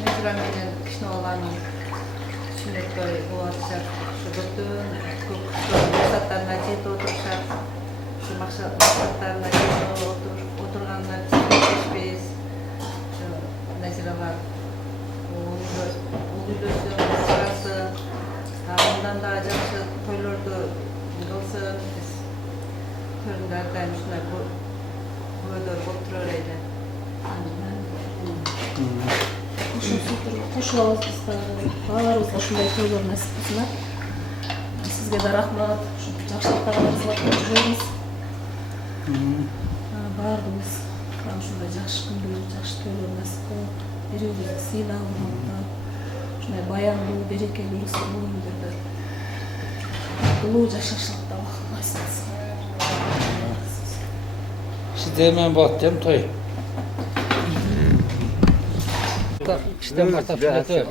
Мезрам менен кичине баланын сүннөт той болуп атышат. Ушу көптөн көп максаттарына жетип отурушат. Ушу максаттарына жетип отурганына чечпейбиз. Назиралар үйлөрдө чыгасын, мындан да жакшы тойлорду кылсын, биз төрүндө артайм ушундай көйдөр болуп тура берели. Кошулабыз биз балаларыбызга ушундай тойлор насип кылсын. Сизге да рахмат. Жакшылыктарыңызга коюбуз. Баарыбыз ушундай жакшы күндү, жакшы тойлор насип кылып, бири-бирибизди сыйлап, ушундай баяндуу, берекелүү, сулуу күндөрдө улуу жашашылыкта насип кылсын. Сизде менен болот дейм той. İşten başta sünnete.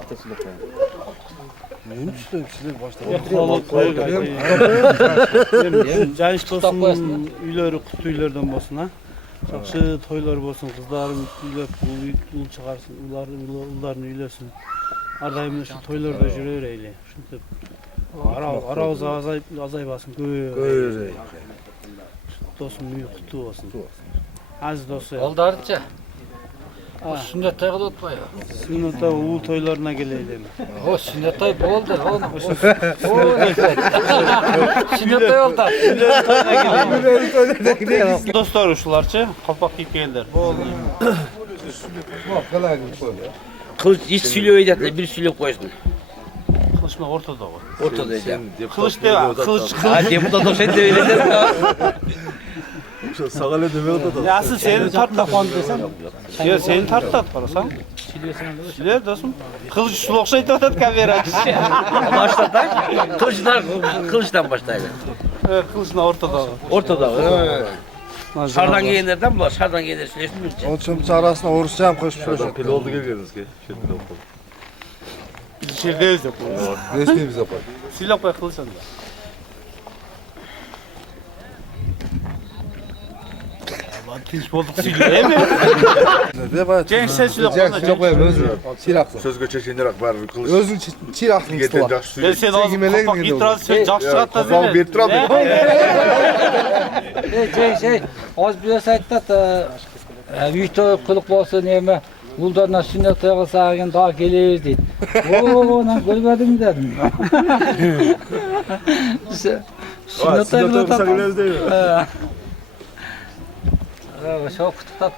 Жайыш болсун, үйлөрү куту үйлөрдөн болсун, жакшы тойлор болсун, кыздарым үйлөп, ул чыгарсын, улдарын үйлөсүн. Ар дайым ушу тойлордо жүрө берели. Ушинтип арабыз азайбасын, көбөйөбүрели. Досум үйү куту болсун. Азиз досу. Олдарыча. Sünnet той кылып атпайбы? Sünnet той уул тойлоруна келели эми. О, sünnet той болду. Sünnet той болду. Достор ушуларчы, калпак кийип келдилер. Болду. Кылыч эч сүйлөбөй жатты, бир сүйлөп коесуң. Кылыч мына ортодо го. Ортодо экен. Кылыч деп, кылыч. Депутат окшойт деп элесең. Сага эле демек атат. Асыл сени тартапкан десем. Же сени тартат карасаң. Сүйлө досум. Кылыч ушул окшойт деп атат камерачы. Баштата. Кылычтан баштайлы. Кылычна ортодо. Ортодо. Шардан келгендерден булар, шардан келгендер сүйлөсүн. Ончомчу арасына орусча ham кошуп сөйлөшөт. Келе болду келгениңизге. Шетте окуп. Жердебиз деп. Эстейбиз апа. Сүйлөп кой кылычында. Tinç bolduk söylüyor mi? Gençler söylüyor. Gençler koyayım özür. Çiraksın. Sözgö çeşenderak var kılıç. Özün çiraksın işte var. Ben sen kapak itiraz sen jakşı çıkarttın değil mi? Kapak bir itiraz. Az bir saytta video kılık bolsun emi uldarına sünnet той kılsa egen daha geliriz deydi. Ooo, görmedim dedim. Sünnet той kılsa geliriz değil mi? Çok tutup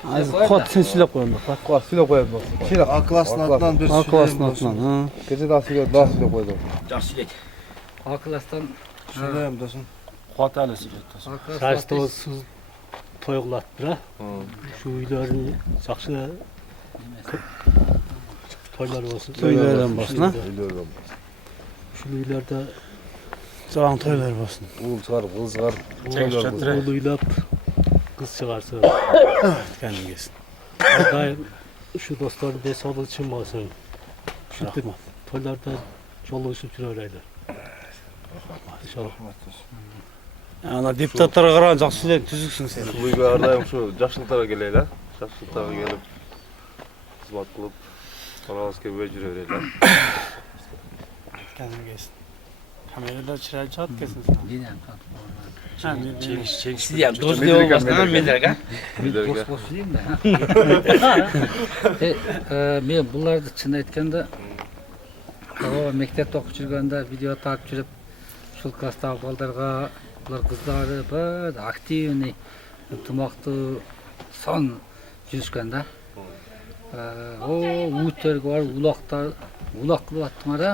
Kod sen söylep koyun bak. Kod söylep koyun bak. Çirak. Aklasın atlan bir söyleyeyim. Aklasın atlan. Gece daha söylep koydum. Жақсы сөйлейді. Aklastan söyleyeyim dosun. Kod әлі сөйлеп доsun. Жайыстыбыз той кылат, şu үйлөрүн жакшы тойлор болсун. Үйлөрдөн болсун, а? Үйлөрдөн. Şu үйлөрдө жаңы тойлор болсун. Уул чыгарып, кыз чыгарып, тойлор болсун. Уул ыйлап kız çıkarsın, kendin gelsin. Dayım şu dostları dese olur için olsun. Şu tamam. Toylarda yolu üstü öyleydi. İnşallah. Ana deputatlara karan jakşılık tüzüksün sen. Buyga ardayım şu jakşılıktara geleyler. Jakşılıktara gelip hizmet kılıp Karalsk'a vecir öğreyler. Kendin gelsin. Kamerada çırayı çat kesin sen. Siz ya dost ne olmasından medraga. Boş boş diyeyim de. Men bulardı çın aytkanda mектепте окуп жүргөндө видео тартып жүрүп ушул класстагы балдарга булар кыздары бир активный ынтымактуу сон жүрүшкөн да. Ууттерге бар улак кылып аттыңар а.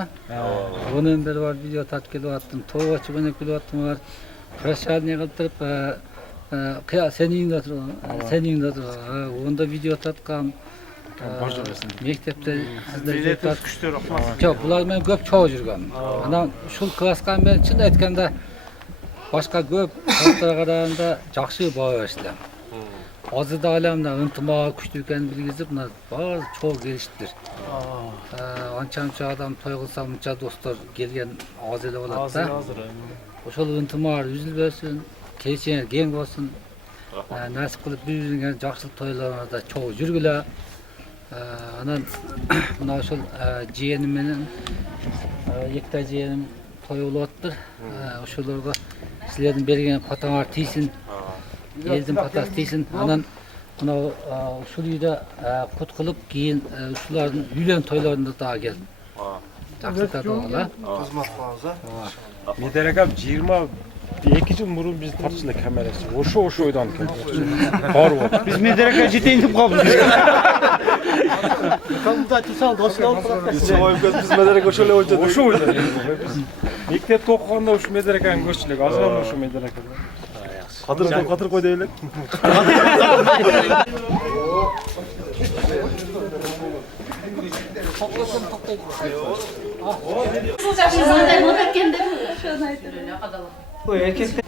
Онун бери бар видео тартып келип аттым. Тоочу менен келип аттыңар. Прощание кылдырып, сенин да онда видео таткан. Мектепте Жок, булар менен көп чогуу жүргөн. Анан ушул класска мен чын айтканда башка көп класстарга караганда жакшы баа беришти. Azı da alemde ıntımağı güçlü ekeni bilgizip bunlar bazı çok geliştiler. Ança adam toy kılsa mınça dostlar gelgen az ele bolat da. Oşol ıntımağı üzülbesin, keşen keng bolsun. Nasip kılıp bir-birine jakşılık toylarına da çok жүрgüle. Anan mına oşol jiyenim menen ekta jiyenim toy bolup oşolorga sizlerden bergen pataňar tiysin. Elden patası tiysin. Anan mına uşul uyda kut kılıp keyin uşulardın üylen toylarında daha gel. Jakşılıkta da ola. Kızmak fazla. Mederek abi 22 жыл мурун биздин ичинде камерасы. Ошо ойдан келген. Бар болот. Biz Mederek'e ciddi inip kaldık. Kanımda tutsal dostlar oldu. Biz Mederek ошол ойда. Ошо ойда. Биз мектепте окуганда ушу Медереканын көчүлүк. Азыр гана ушу Медерека. Кадыр кой дейли. Bu erkekler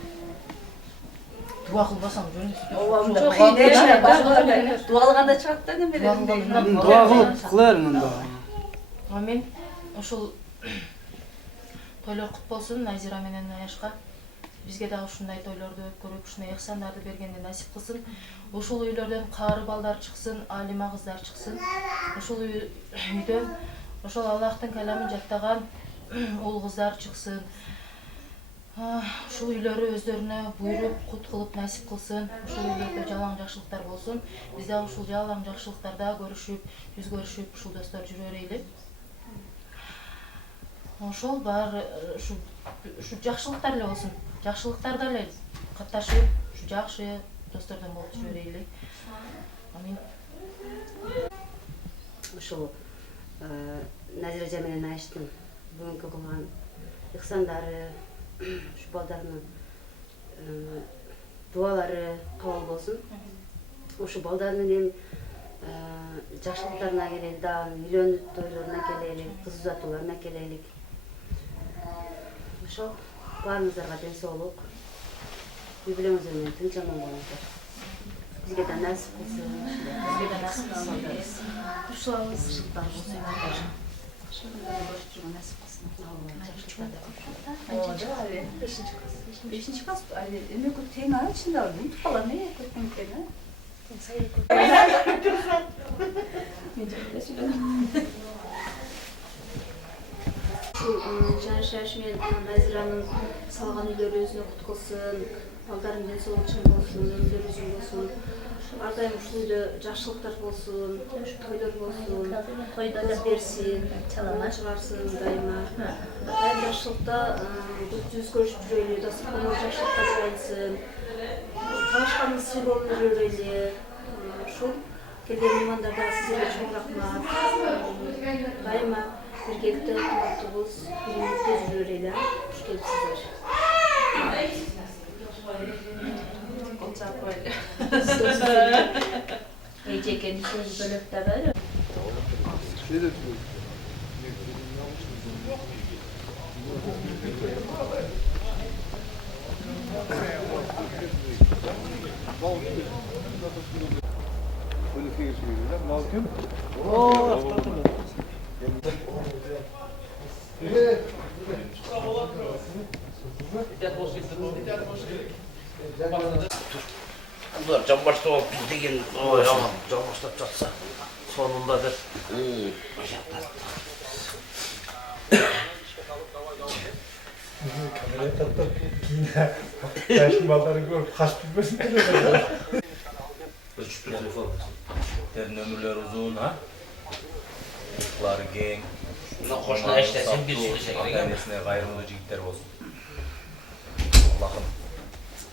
dua kılmasam dua kılganda çıkart da ne bileyim. Dua kılıp kılarım da. Amin. Ошол тойлор кут болсун Назира менен Аяшка. Бизге дагы ушундай тойлорду өткөрүп, ушундай ыхсандарды бергенди насип кылсын. Ошол үйлөрдөн каары балдар чыксын, алима кыздар чыксын. Ошол үйдөн ошол Аллахтын каламын жаттаган ул кыздар чыксын. Ушул үйлөрү өздөрүнө буйруп, кут кылып насип кылсын. Ушул үйлөрдө жалаң жакшылыктар болсун. Биз дагы ушул жалаң жакшылыктарда көрүшүп, жүз көрүшүп, ушул достор жүрө берели. Ошол бар ушу жакшылыктар эле болсун. Жакшылыктарда эле катташып, ушу жакшы достордон болуп жүрө берели. Амин. Ушул Назира эже менен Айштын бүгүнкү кылган ыксандары, ушу балдардын дуалары кабыл болсун. Ушу балдардын эми жакшылыктарына келели, дагы үйлөнүү тойлоруна келели, кыз узатууларына келелик. Ошол баарыңыздарга ден соолук, үй-бүлөңүздөр менен тынч аман болуңуздар. Бизге да насип кылсын. Бизге да насип кылсын. Ушулабыз жактар болсун. Beşinci kas, emek teğmen içinde aldım. Falan ne yapayım teğmen? Жан Шашмен Назиранын салган үйлөрү өзүнө кут кылсын, балдардын ден соолугу чың болсун, өздөрү үчүн болсун. Ар дайым ушул үйдө жакшылыктар болсун, тойлор болсун, кыз берсин, чалама чыгарсын дайыма. Ар жакшылыкта жүз көрүшүп жүрөлү, достук жакшылыкка байлансын. Таашканыбыз сый болуп жүрөлү. Ушул келген меймандарга сизге чоң рахмат. Дайыма birlikte oturduğumuz birlikte jüriyle hoş geldiniz. Ece kendisi bölükte böyle. Bunlar can başta olup biz de gelin. Oy aman can başlayıp çatsa sonunda der. Kamerayı tattım. Yine yaşlı balları görüp kaçıp gitmesin. Ölçüp telefon. Derin ömürler uzun ha. Çocukları keng. Buna koşuna eşlesin bir sürü şey gerek. Annesine gayrımılı jigitler olsun. Allah'ım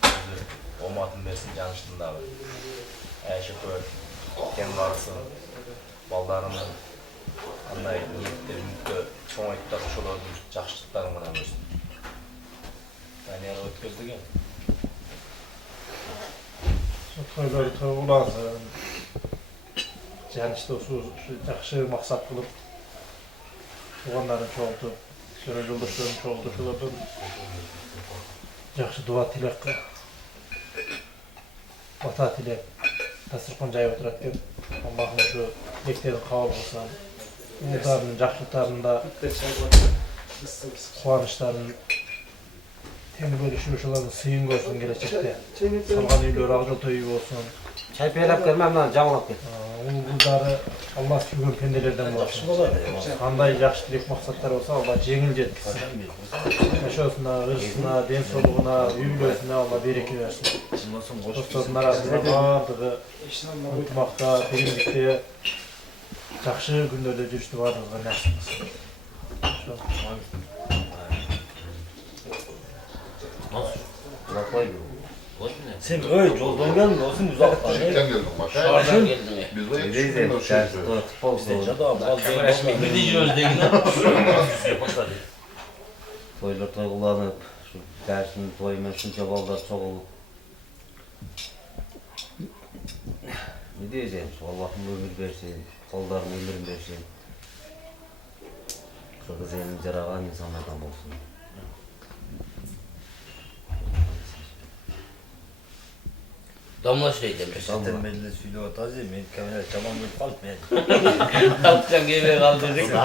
özü omatın versin canıştığında abi. Eşi koy, ken varsın. Ballarının anday niyetleri mutlu, çoğun ayıptar uşoların jakşılıklarını bana versin. Daniyel ötközdü gel. Toyları toyulansın. Canışta şu jakşı maksat kılıp tuğanların çoğuldu, şöyle yoldaşların çoğuldu, şulardan jakşı dua tilek, vata tilek, dasturxon jayıp oturat dep. Allah'ım şu mektebi kabul kılsın. Ularının жақсылықтарында қуаныштарын тең бөлüşүп ошолордун сыйын көрсүн келечекте. Салган үйлөр ак жол тойу болсун. Çay peylap gelme hemen жаңылап кет. Ул кыздары Алла сүйгөн пенделерден болсун. Кандай жакшы тилек максаттар болсо Алла жеңил жеткизсин. Жашоосуна, ырысына, ден соолугуна, үй бүлөсүнө Алла береке берсин. Достордун арасында бардыгы ынтымакта, биримдикте жақсы күндерде жүрүштү бардыгына насип кылсын. Sen öyle yoldan geldin, olsun uzaktan. Çiçekten geldim maşallah. Şarjın geldim. Biz buraya yetiştik Toylar toygulanıp, şu dersin toymen şunca ballar çoğulup. Ne diyeceğim şu Allah'ım ömür versin, kollarını ömür versin. Kız elini caragan insanlardan olsun. Damla şey demiş. Zaten belli söylüyor taze men kamera tamam mı kalkmayacak. Kalkacak gibi kaldırdık.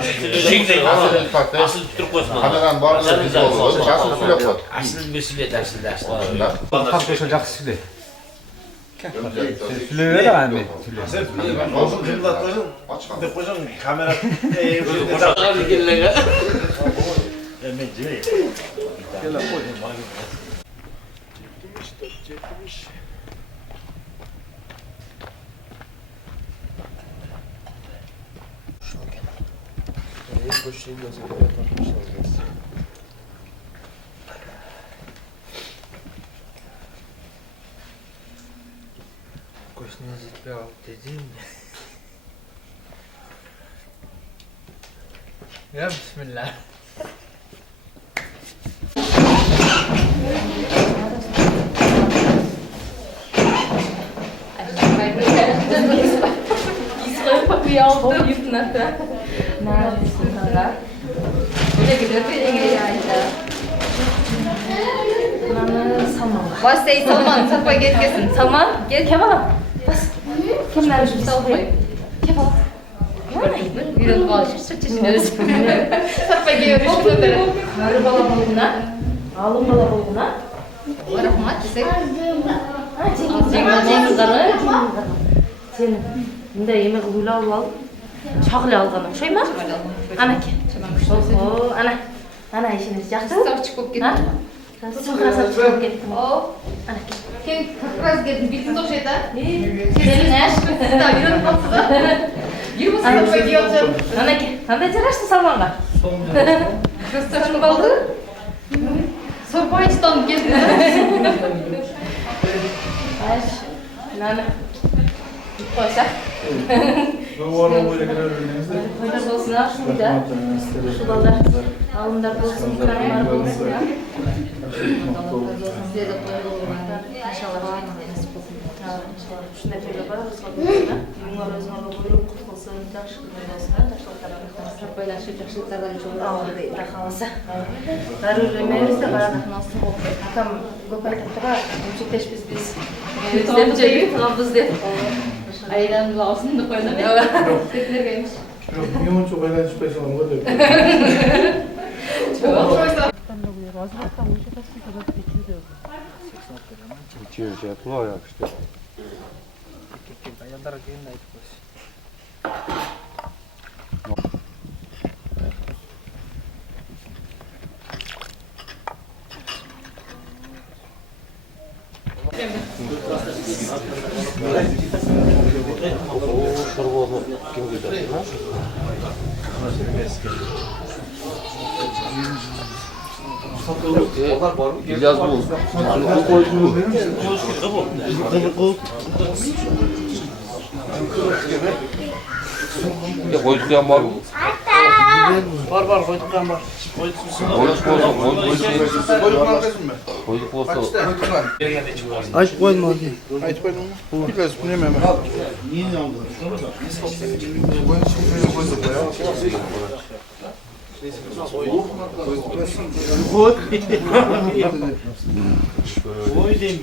Asıl Türk koysun. Kameranın varlığı biz oldu. Asıl süre koy. Asıl mesuliyet aslında. Kapteşe жақсы сүйле. Сүйлей бер аны. Sen olsun kızlatların de kocan kamera Koşan gelene. Ben cüye. Gel koy. Вкуснее запел, dedim ya. Bismillah. Bas değil Salman, sapma gel kesin. Salman, gel Kemal. Bas. Kemal şu salmayı. Kemal. Biraz bağışır, süt içmiyoruz. Sapma geliyor, şunu böyle. Narı bala boyuna, alın bala boyuna. Rahmat, çizek. Cengiz darı. Senin, bunda yemek uyla al. Çağlı alganım, şey mi? Ana ki. Oho, ana işiniz yaxşı. Sağ çıkıp gittim. Soğuklarsa çıkıp gittim. O. Ana ki. Kim kırkraz gittim, bildim o şeyden. Senin ne aşkın? Daha yürüdüm baksana. Yürü baksana böyle yolcum. Ana ki, sen de çararsın Salman'la. Gösterişim oldu. Sopa içten geldi. Aş, nana. Koysak. Koylar olsun ha, şurada. Şuralar, alımlar olsun, karanlar olsun ha. Size de koylar olsun. İnşallah nasip olsun. İnşallah şu nefeyle bana rızklarına. Bunlar özüne koyup kutlusun, yaşlıklar olsun. Taşlıklara bakın. Böyle şu yaşlıklardan çok ağır değil. Rahalasa. Darur mevris de bana nasıl oldu. Tam gopay tatlığa, yüksek biz. Bizde cebi, biz de. Aydan lazım da koyalım. Setler gelmiş. Yok, çok eğlenceli bir şey olmadı. Çiğ kulağ yakıştı. Ayandara gelin ayıp olsun. Şurada kim gider? İlyas bu. Bu koydu. Ya koydukyan var mı? Var koyduktan var. Koyduk olsa. Aç koyma hadi. Aç koyma. Biraz bunu hemen. Niye aldın? Oy deyim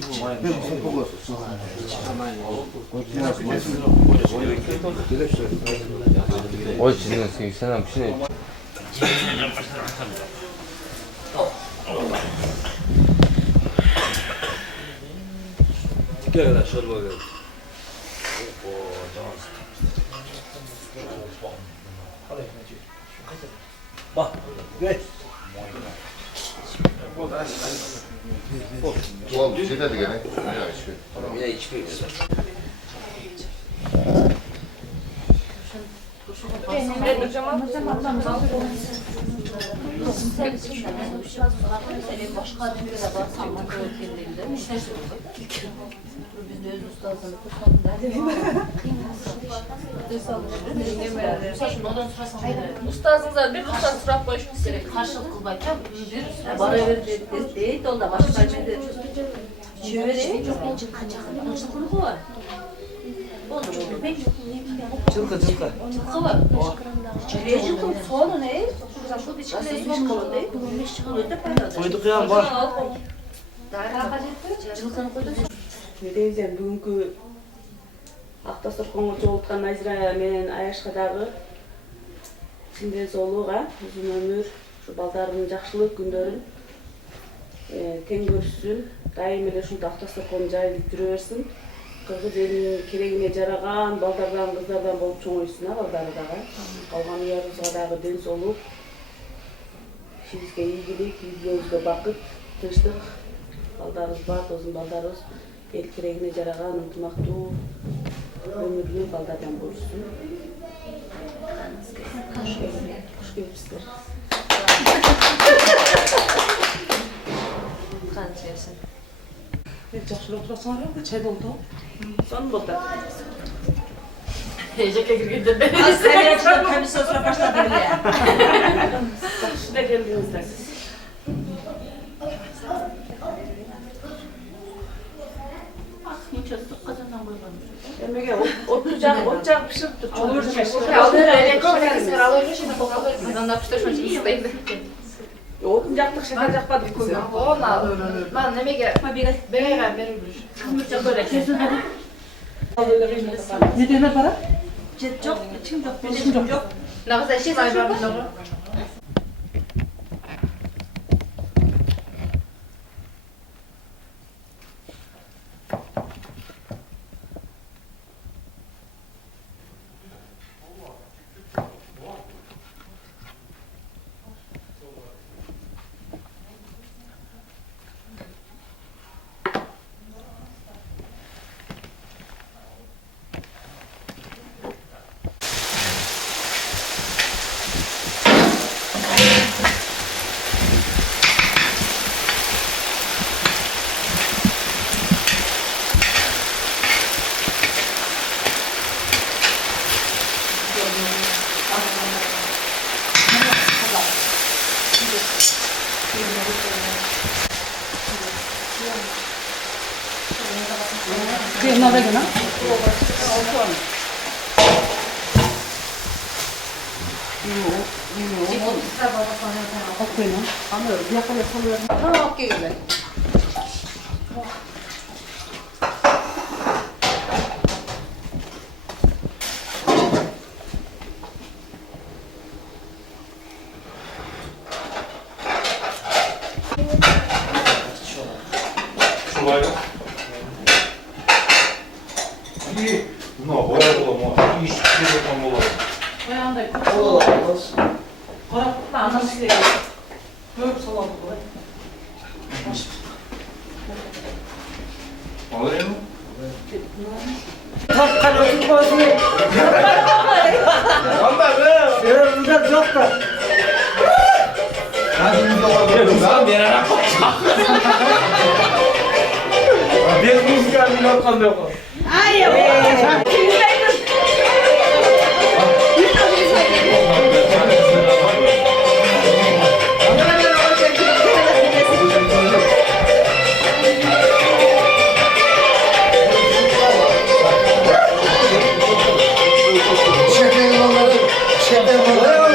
Oy sizden 80 bir şey. Gel şuraya gel. Bak, geç. Oğlum bir şey dedi gene. Bir de içmiyor. Başka bir yere baksam da öğretmenlerinde biz de öz ustazını Ustazınızdan bir ustaz sırat koyuşunuz gerek. Karşılık kılbayken bir bara verdi değil de onda başka bir de çeviri çıkını var. Çılka. Çıkı var. Çeviri çıkı soğanı ne? Şu dişkine soğan kolu değil. Koyduk ya var. Çıkını koyduk. Ne diyeceğim, bugünkü Aktasır Kongur Jolutkan Nazira men Ayaşkadagı Çinden Soluğa, uzun ömür, şu baldarının jakşılık günlerin teң görüşsün, daim ele şunda Aktasır Kongur jayılıp жүрө берсин. Kırgız elinin keregine jaragan, baldardan, kızlardan bolup çoğoysun ha baldarı daga. Kalgan uyarımızga dagı den soluk, işibizge ийгилик, үйгүбүзгө бакыт, тынчтык, балдарыбыз бар, тозун балдарыбыз el keregine jaragan, ынтымактуу, өмүрлүү балдардан болушсун. Hoş gelipsizler. Kançersin. Ben жақсы отырасың ба? Чай болды. Сон болды. Ejek'e girgende de. Sen komisyon sıra başladı bile. Şurada geldinizler siz. Muchası kazandan koymamış. Emeğe otacak pişirip dur. Olur demek. Adamlar piştirişmek için isteydi. Otun yaktık şeker yakmadık koyma. Ona ben nemege beraber verilmiş. Çok böyle kesin. Ne dene para? Yok, içim yok, benim yok. Nağız eşit var ben bunu. Kıyımlarda gene. Okuyun. Anlıyorum. Yakala salıyorum. Tamam, okey gibi. Buna boya bulamam. İş yapmam olur. Ayağında küçük. Karaklıkla anlamış gerekiyor. Böyle bir salak bu. Alayım mı? Kalkan ötür koysun. Ama be. Yanımızda çok da. Hadi bir dolar. Bir yere bir müzikal bir lokal yok. Ay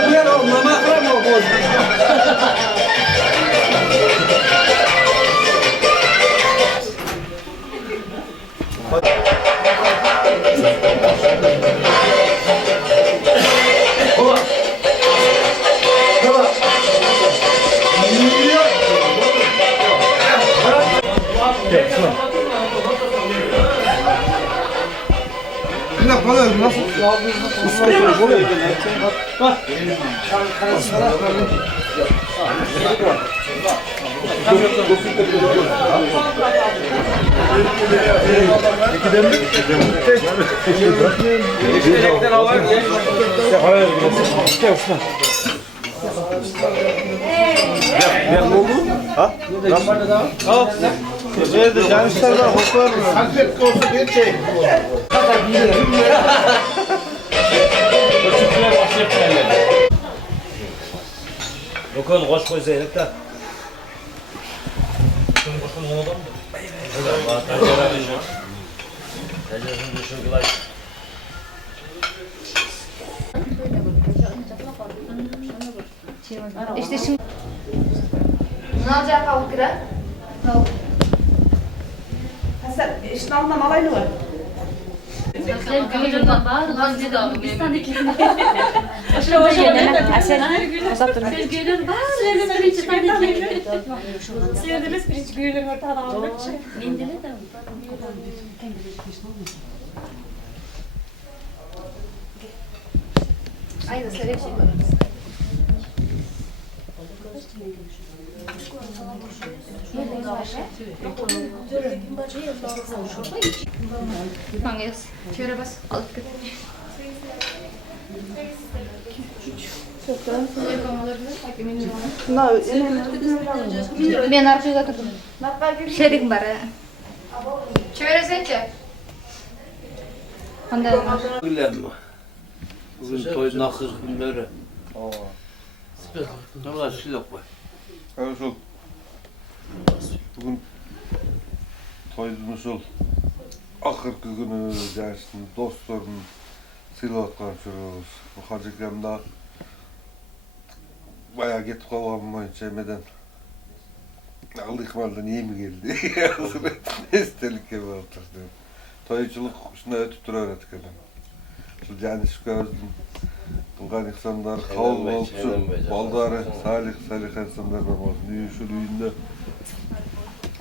Bu yer o mama kram o. Ne kadar nasıl? Nerede canışlar var, hoklar mı? Sanket olsa bir şey. Dokun koş koy Zeynep de. Şunu koşun onu da mı? Evet, tecrübesini düşün kılay. İşte şimdi ne alacak kavuk kira? Hasan, işte almam alaylı var. Sen köylerden bağırın, bizi de alın. Biz sana ikisini. Aşağı Hasan, uzak durma. Sen köylerden bağırın, sen hiç tanıdın. Seyrediniz birinci güğürlerin ortağına almak için. Mendili de Aynen söyle bir şey var. Mangayız. Şöyle bas. Alıp git. Ben arkaya götürdüm. Şerik var. Şöyle seçe. Bilen mi? Bugün toy nakır günleri. Ne var şey yok mu? Evet ol. Bugün toyumuz ol. Akırkı günü dersin, dostların silatkan çürüyoruz. Bu hacıklarımda bayağı gitip kalan boyunca emeden aldı ihmalden iyi mi geldi? Estelik gibi oldu. Toyculuk şuna ötüp duruyor etkelim. Şu caniş gördüm. Bungan insanlar kavul olsun, baldarı, salih insanlar var olsun. Düğüşülüğünde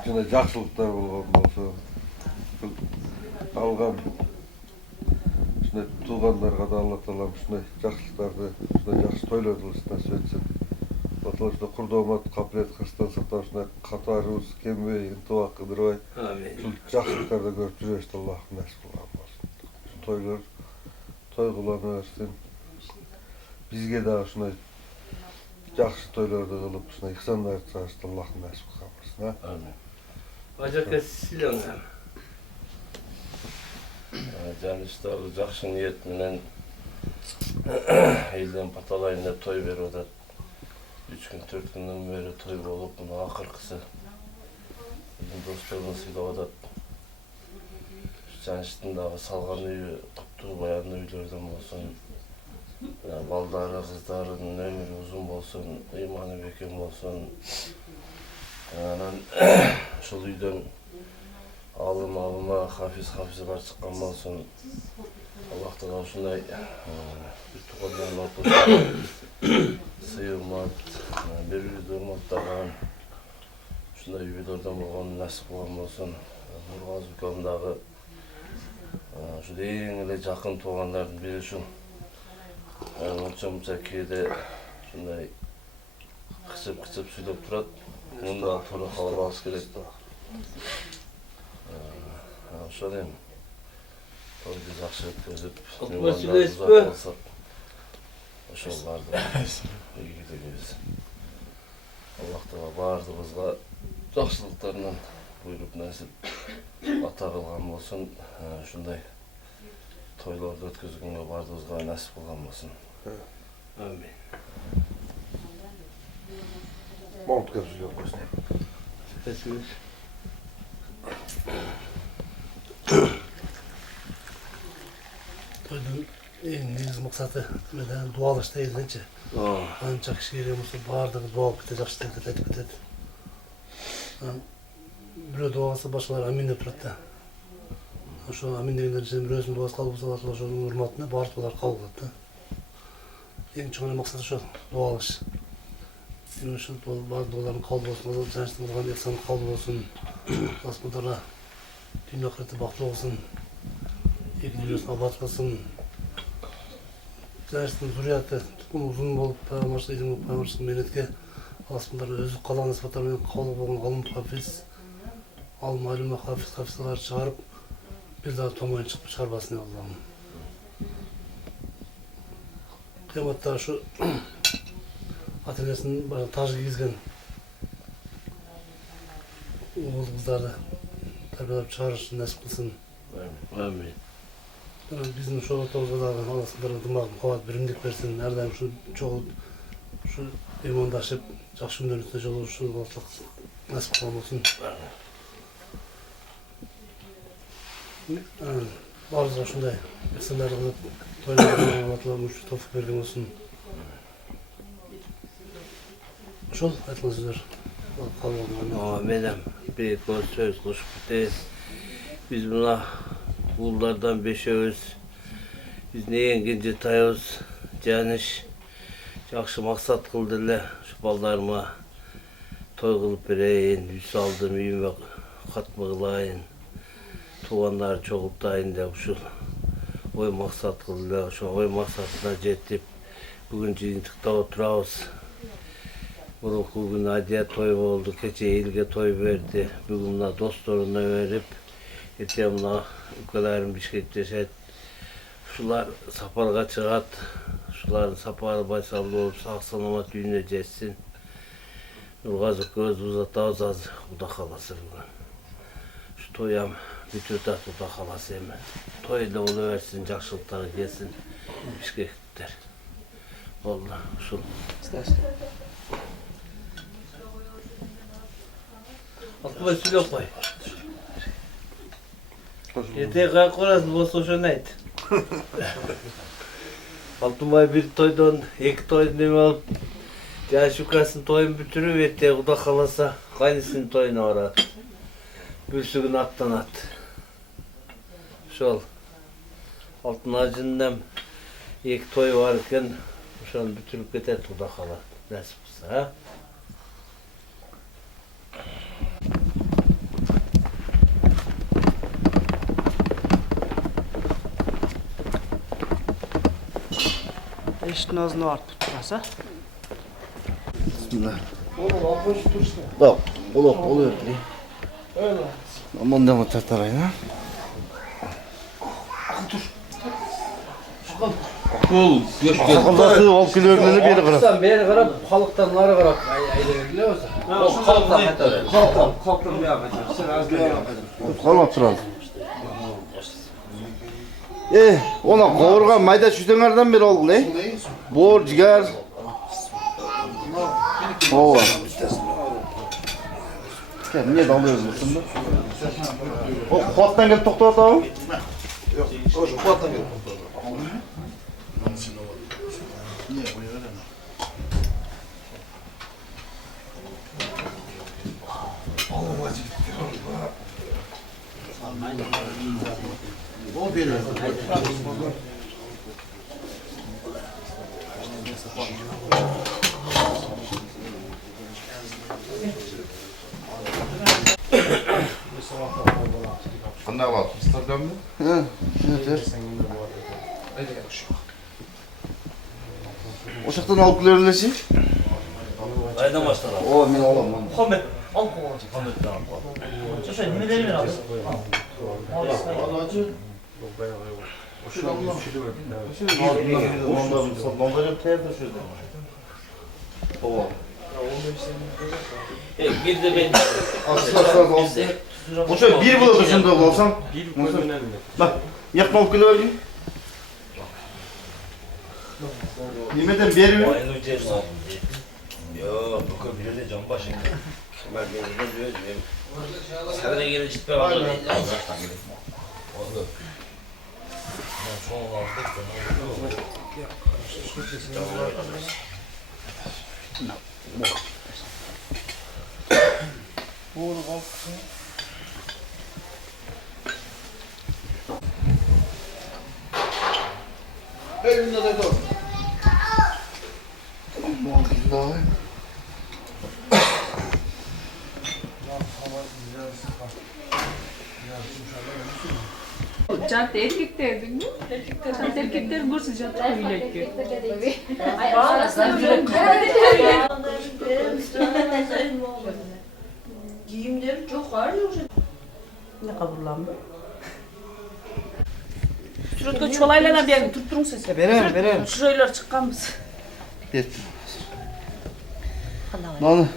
şuna jakşılıklar olgan olsun. Algan şuna tuğanlarga da Allah talam şuna jakşılıklardı, şuna jakşı toylar kılıştan söylesen. Batılışta kurdomat, kaplet, kırstan satar, şuna kataruz, kembe, intu hakkıdır vay. Şu jakşılıklarda görüp işte Allah'ım nasip olan olsun. Şu toylar, toy kılan versin. Bizge daha şuna jakşı toylarda kılıp şuna ihsanlar çağırıştı Allah'ım nasip kılmasın ha. Amin. Bacaka silan sen. Canışları jakşı niyet menen elden patalayında toy ver odat. 3 gün 4 günden beri toy bolup bunu akırkısı bizim dostlarımız odat. Canıştındagı salgan üyü, kutlu bayanlı üylerden bolsun. Baldары, kızların ömrü uzun bolsun, imanı bekem bolsun. Şol üyden alıma hafiz-hafizler çıkan bolsun. Allah'tan oşunday bir tuğanların ortasında sıyılmat, bir durmattağın şunday üylerden bolgan nasip bolan bolsun. Nurgaz ülkemdagi şu eң эле жакын туугандардын бири ушул. Onca köyde şunday kısıp süylep turat. Bunda to'ra xabar olish kerak. O'sha ham to'yni yaxshi o'tkazib, o'shalarni yigitimiz. Alloh taolo bardığımızga yaxshiliklardan buyurup nasip ata qilgan bo'lsin. Shunday toylarda o'tkazganga bardığımızga nasip qilgan bo'lsin. Amin. Mont kapsülü koştu. Teşekkür. Toydun en негізгі мақсаты менен дуалаш дейдинчи. Анча киши келемиз, бардыгы дуалып кетет, жакшы тилек айтып кетет. Бирөө дуа кылса башкалар амин деп турат да. Ошо Амин дегендер ичинен бирөөсүн дуасы кабыл болсо алат, ошонун урматына баардык булар кабыл кылат да. Эң чоң максат ошо дуа кылыш. Эми ушул баардык булардын кабыл болсун, жаштын кылган эксан кабыл болсун. Асматара дүйнө акыретте бактылуу болсун. Эки дүйнөсүн абад кылсын. Жаштын зурияты узун болуп, пайгамбарчылык менетке Асматара өзү калган асматтар менен кабыл болгон алым хафиз, алым алима хафизлар чыгарып, бир дагы томойун чыгып чыгарбасын Аллахым. Кыяматта ушу ата-энесинин башына таж кийгизген угул кыздарды тарбиялап чыгарышын насип кылсын. Амин. Биздин ошол ортобузга дагы Алла силерге дымагын кубат, биримдик берсин. Ар дайым ушу чогулуп, ушу ыймандашып, жакшы күндөр үстүнө жолугушууга насип кылган болсун. Баарыбызга ушундай эксандарды кылып, тойлорго Алла Таала мушул тофук берген болсун. Ошол айтылган сөздөр кабыл болгон. Менен бир сөз кылышып кетейин. Биз мына уулдардан бешөөбүз, биздин эң кенже тайыбыз Жаныш жакшы максат кылды эле. Ушу балдарыма той кылып берейин, үй салдым, үйүмө катма кылайын, туугандар чогултайын деп ушул ой максат кылды эле. Ошо ой максатына жетип, бүгүн жыйынтыкта отурабыз. Мурунку күнү Адия той болду, кече элге той берди. Бүгүн мына досторуна берип, эртең мына укаларым Бишкекте жашайт. Ушулар сапарга чыгат. Ушулардын сапары байсалдуу болуп, сак саламат үйүнө жетсин. Нургазы көз узатабыз азыр, Кудай кааласа бүгүн. Ушу тоям бүтүп атат, Кудай кааласа эми. Той эле боло берсин, жакшылыктар келсин Бишкектер. Болду, ушул. Алтынбай сүйлөп кой. Эртең каяка барасың болсо ошону айт. Алтынбай бир тойдон, эки тойдун эме алып, Жаныш укасынын тоюн бүтүрүп, эртең Кудай кааласа кайнысынын тоюна барат. Бүрсү күнү аттанат. Ошол Алтын ажындан эки той бар экен, ошону бүтүрүп кетет Кудай кааласа. Насип кылса, Eşitin ağzına var tutturasa. Bismillah. Oğlum al boş dursun. Bak, oluyor. Öyle. Aman deme tartarayın ha. Dur. Akıl, göç gel. Akıldası ol külörünü beri karab. Sen beri karab, halktan nara karab. Ayda bile olsa. Halktan hatta. Halktan bir yapacağım. Sen az bir yapacağım. Kalma turalım. Ona kavurgan mayda şütenlerden biri oldu ne? Bor, ciğer. Ova. Niye dalıyorsun şimdi? O kuattan gelip toktu atalım. Yok, o kuattan gelip toktu. O bir. Qanday var? Instagramda? Ha, evet. O şaqdan alıp kilerleşi? Aydan başlayalım. O, men alamam. Muhammed, al kovancı. Muhammed'den al. Şaşa, nimeleri ver abi. Alacı. Onları terdi şurada. Ova. Bir de ben. O şöyle bir buladı şunda olsam. Bak, yakma alıp kilerleşi. Nimeden beri mi? Aynı ucayım abi. Yok, bu kadar bile can başı. Ben geldim diyor. Sen de gelin işte ben onu. Allah'tan gelin. Oldu. Ben son aldık. Evinde de dur. Alhamdulillah. Cadde erkekler değil mi? Erkekler burası cadde öyle ki. Giyimleri çok var ya. Ne kaburlanma? Şurada çolaylarla bir yerini tutturun siz. Verem. Şuraylar çıkan biz. Yetti. Nani?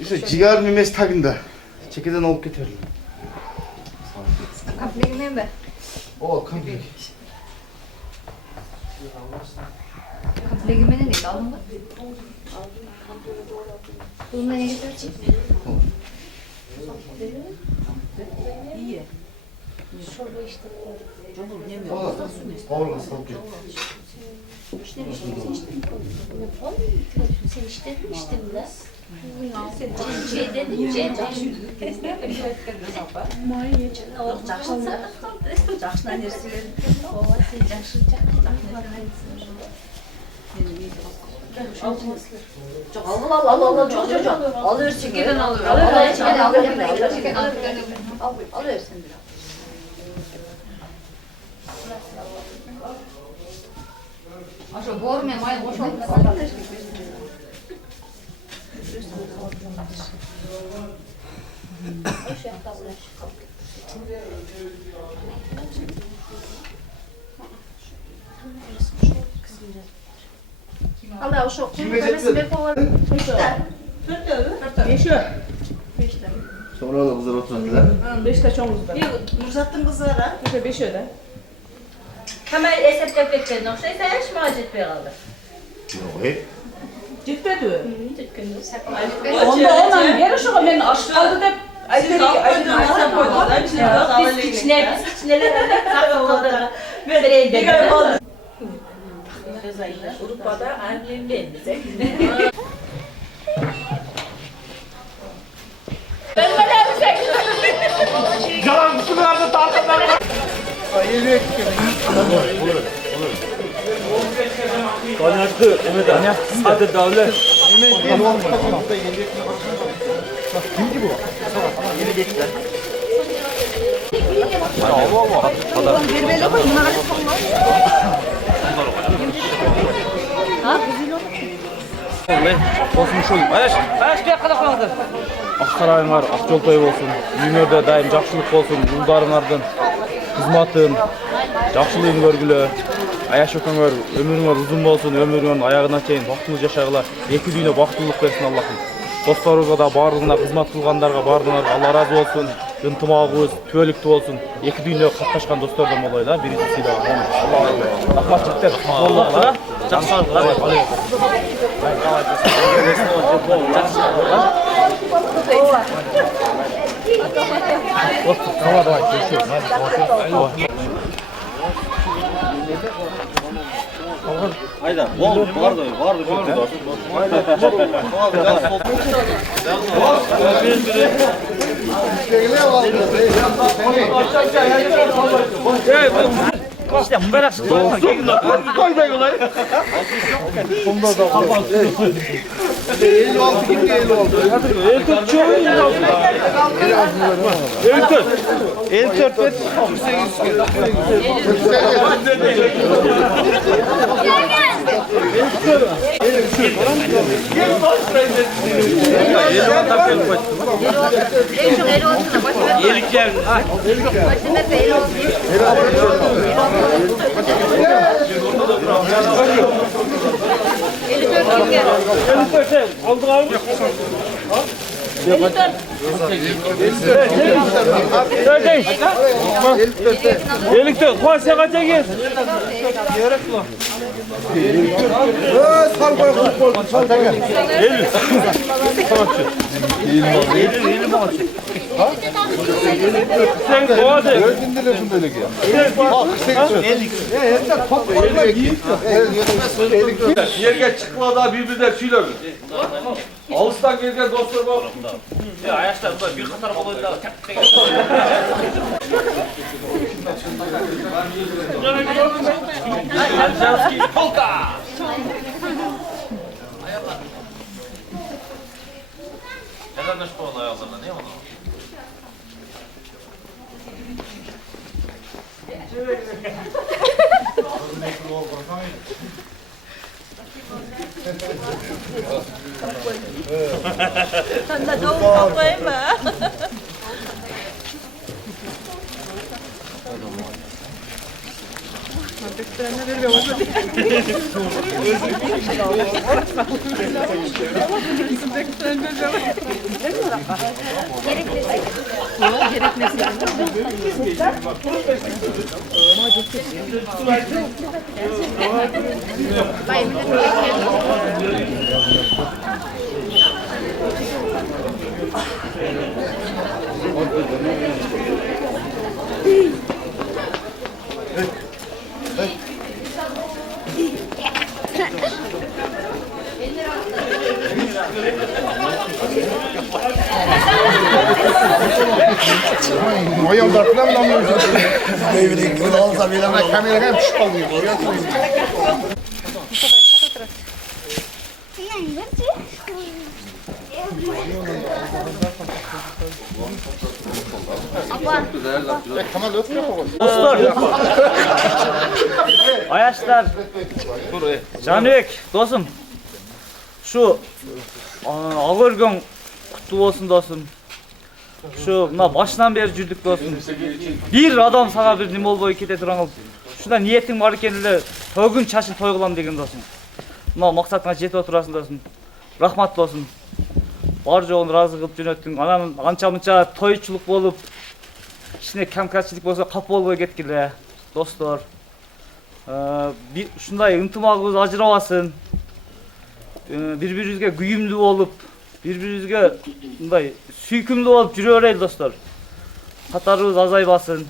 İşte cigar mümesi takında. Çekeden alıp getirdim. Kaplegine mi? O komple. Kaplegime ne değil aldın mı? Bunu neye getirecek? İyi. Çorba işte. Kavurga salıp git. İşte sen içtin mi içtin mi? C dedim C. Жақшынан нәрселер. Sen жақшы Al. Жоқ. Алıyorsun. Çekeden alıyor. Alıyorsun biraz. Aşağı bor mu? May boş oldu. Allah o şok. Kime getirdi? Sonra da kızlar oturdular. Beşte çoğumuz var. Nurzattın kızlara. İşte beş öde. Hemen eseplep bekledin. Okşaysa hiç mi acetmeye kaldı? Yok hep. Ciddi. Onda ondan geri şu ben aşk kaldı da Siz kiçneler saklılarda böyle de. Avrupa'da annemden bize. Ben Yalan kutularda tartanlar var. Hayırlı Kaynaştı. Evet anne. Hadi davle. Kimdi bu? Olsun Ayaş bir yakala koymadı. Aktarayыңар, Акжолтой болсын. Үйүңөрдө дайым жакшылык болсын. Улдарыңардын кызматын, жакшылыгын көргүлө. Аяш экөөңөр өмүрүңөр узун болсун, өмүрүңөрдүн аягына чейин бактылуу жашагыла. Эки дүйнө бактылык берсин Аллахым. Досторубузга да баардыгына кызмат кылгандарга баардыгыңарга Алла ыраазы болсун. Ынтымагыбыз түбөлүктүү болсун. Эки дүйнө катташкан достордон болойлу, биринчиси да. Рахмат жигиттер. Болдуңар. Жакшы. Давай, давай, Ayda, vardı. İşte bunlar koy kolay. Bunda da var. 56 gitti 56. El tut çoğu 56. El tut. El tut. 54. Koy sen kaça gel. Sal koy futbol. Sal gel. 50. Sanatçı. 50 maaşı. Sen kovadı. Öldürdün böyle ki. Bak 80. Top oyuna giyip Yerge çıkma da birbirine söyler. Ağustan gelgen dostlar bak. Ya Ayaşlar burada bir katar oluyor da tek tek. Janjavskiy polka. Nereden şu polka ayaklarına ne oldu? Sen de doğum kalkayım mı? Oyun dartına mı anlıyorsun? Devre bunu alsa bile ama kamera hem pişip alıyor. Dostlar, Ayaşlar, Canbek, dostum, şu ağır gün kutlu olsun dostum. Şu başından beri жүрдік dostum. Bir adam sana bir nime olбой кете турган. Şunda niyetin var ekenle toy çaşın toy kılam деген dostum. Maksatına жетip отырасың dostum. Rahmat dostum. Бар жоғын разы кылып жөнөттүң. Анан анча-мынча тойчулук болуп, кичине камкатчылык болсо кап болбой кеткиле. Достор, ушундай ынтымагыбыз ажырабасын. Бири-бирибизге күйүмдүү болуп, бири-бирибизге мындай сүйкүмдүү болуп жүрө берели достор. Катарыбыз азайбасын.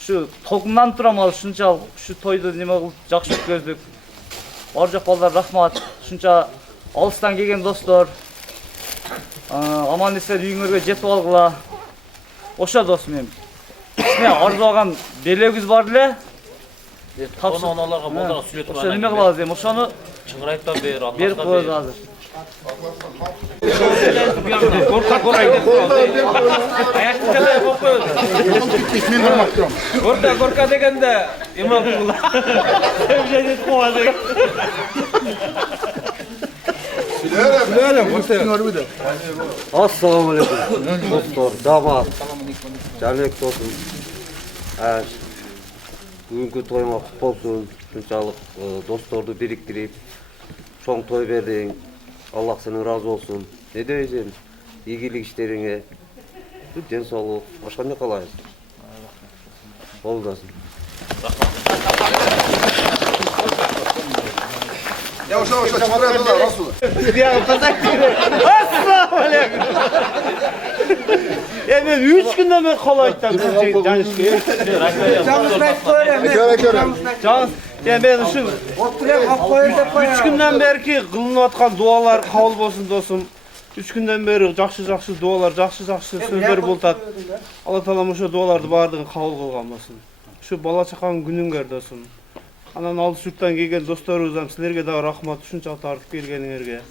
Şu толкундан турам ал ушунчалык şu тойду неме кылып жакшы өткөздүк. Бар жок балдар рахмат. Ушунча алыстан келген достор. Аман эсен үйүңөргө жетип алгыла. Ошо досум эми. Кичине арзаган белегибиз бар эле. Оны аларга болдора сүйлөтүп ошо неме кылабыз эми? Ошону чыңырайттан берип коебуз азыр. Горка дегенде имам Assalamu alaikum dostlar, damat, Canbek dostum. Bugünkü toyuma kutlu olsun. Şunçalık dostlardı biriktirip çoğun toy verdin. Allah senin razı olsun. Ne diyeceğim? İyilik işlerine, den sağlık, başka ne kalayız? Oldasın. Yavaş yavaş çıkarıyor da Rasul. Assalamu alaikum. Ben 3 günden beri kalayttan Canışkı'ya. Canış, ben şu 3 günden beri ki kılınıp atkan dualar kabul olsun dostum. 3 günden beri жақсы dualar, жақсы sözler bultat. Allah Taala şu dualardı bardığın kabul kılgan olsun. Şu bala çakan gününgөр dostum. Анан алыс жұрттан келген достарыбыздан силерге дагы рахмат ушунчалык тартып келгениңерге.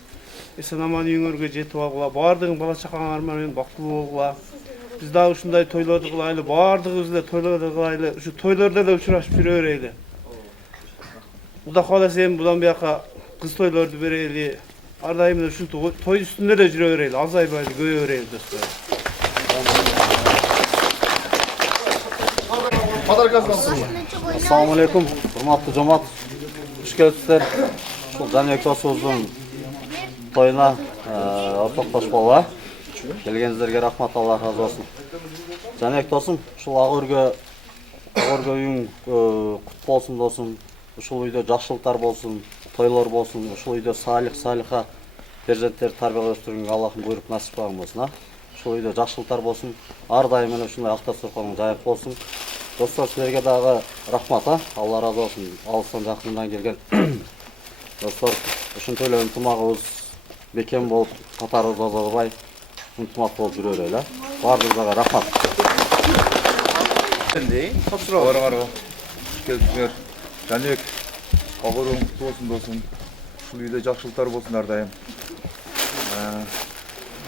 Эсен аман үйүңөргө жетип алгыла, баардыгың бала чакаңар менен бактылуу болгула. Биз дагы ушундай тойлорду кылайлы, баардыгыбыз эле тойлорду кылайлы, ушу тойлордо да учурашып жүрө берели. Кудай кааласа эми будан бияка кыз тойлорду берели. Ар дайым эле ушинтип той үстүндө да жүрө берели, азайбайлы, көбөйө берели достор. Assalamu alaikum, hurmatlı cemaat. Hoş geldinizler. Şu Canbek dostumuzun toyuna ortaklaşmalar. Gelgenizlerge rahmat, Allah razı olsun. Canbek dostum, şu ağırgö uyun kutlu olsun dostum. Uşul uyda жақшылықтар болсын, тойлар болсын, ушул үйдө салих-салиха перзенттер тарбия өстүрүүгө Аллахтын буйруп насип кылган болсун. Ушул үйдө жақшылықтар болсын, ар дайым эле ушундай акта сорконуң жайып болсын. Dostlar sizlerge dağı rahmat, Allah razı olsun. Alıstan жақындан келген. Dostlar, ушун тойлор ынтымагыбыз бекем болуп, катарыбыз азабай, ынтымак болуп жүрө берели. Баарыңызга рахмат. Тапшырабыз. Hoş geldiniz. Canbek Ağırın kutlu olsun dostum. Ушул үйдө жакшылыктар болсун ар дайым.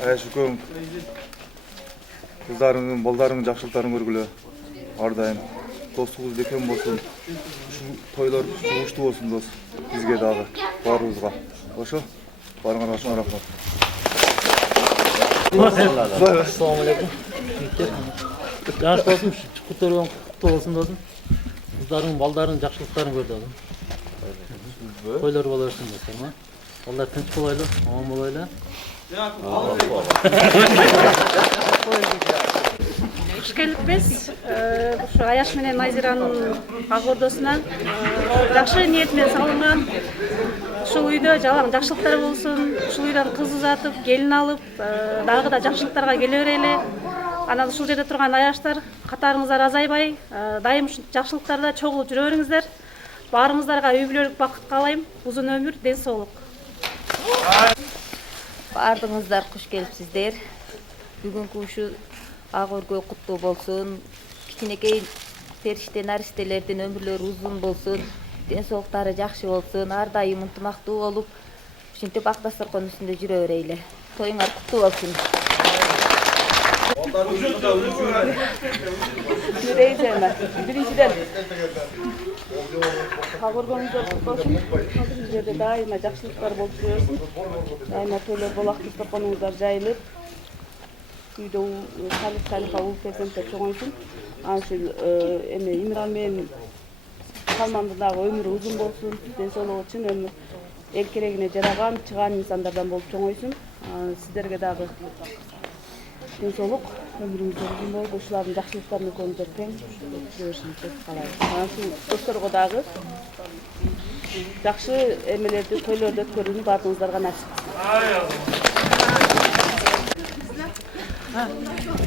Аяшыкөң кыздарыңдын, балдарыңдын жакшылыктарын көргүлө ар дайым. Достугубуз бекем болсун. Ушул тойлор жугуштуу болсун дос. Бизге дагы баарыбызга. Ошо. Барыңарга чоң рахмат. Assalamu alaikum. Жаш досум, кутурган куттуу болсун досум. Кыздарың, балдарың жакшылыктарын көр досум. Тойлор боло берсин досум. Алла тынч болайлы, аман болайлы. Кыш келиппиз. Ушу Аяш менен Назиранын ак ордосуна жакшы ниет менен салынган. Ушул үйдө жалаң жакшылыктар болсун. Ушул үйдөн кыз узатып, келин алып, дагы да жакшылыктарга келе берели. Анан ушул жерде турган аяштар катарыңыздар азайбай, дайым ушул жакшылыктарда чогулуп жүрө бериңиздер. Баарыңыздарга үй бүлөлүк бакыт каалайм. Узун өмүр, ден соолук. Бардыңыздар куш келипсиздер. Бүгүнкү ушу ак өргө куттуу болсун. Кичинекей периште наристелердин өмүрлөрү узун болсун. Ден соолуктары жакшы болсун. Ар дайым ынтымактуу болуп, ушинтип ак дасторкон үстүндө жүрө берели. Тоюңар куттуу болсун. Биринчиден ак өргөңүздөр куттуу болсун. Бул жерде дайыма жакшылыктар болуп жүрөсүн. Дайыма тойлор болак дасторконуңуздар жайылып, үйдө салих уул перзенттер чоңойсун. Анан ушул Имран менен Салмандын дагы өмүрү узун болсун, ден соолугу үчүн өмүр эл керегине жараган, чыгаан инсандардан болуп чоңойсун. Сиздерге дагы ден соолук, өмүрүңүздөр узун болуп, ушулардын жакшылыктарын экөөңүздөр тең жүрө беришиңизди каалайм. Анан ушул досторго дагы жакшы эмелерди, тойлорду өткөрүүнү баардыгыңыздарга насип.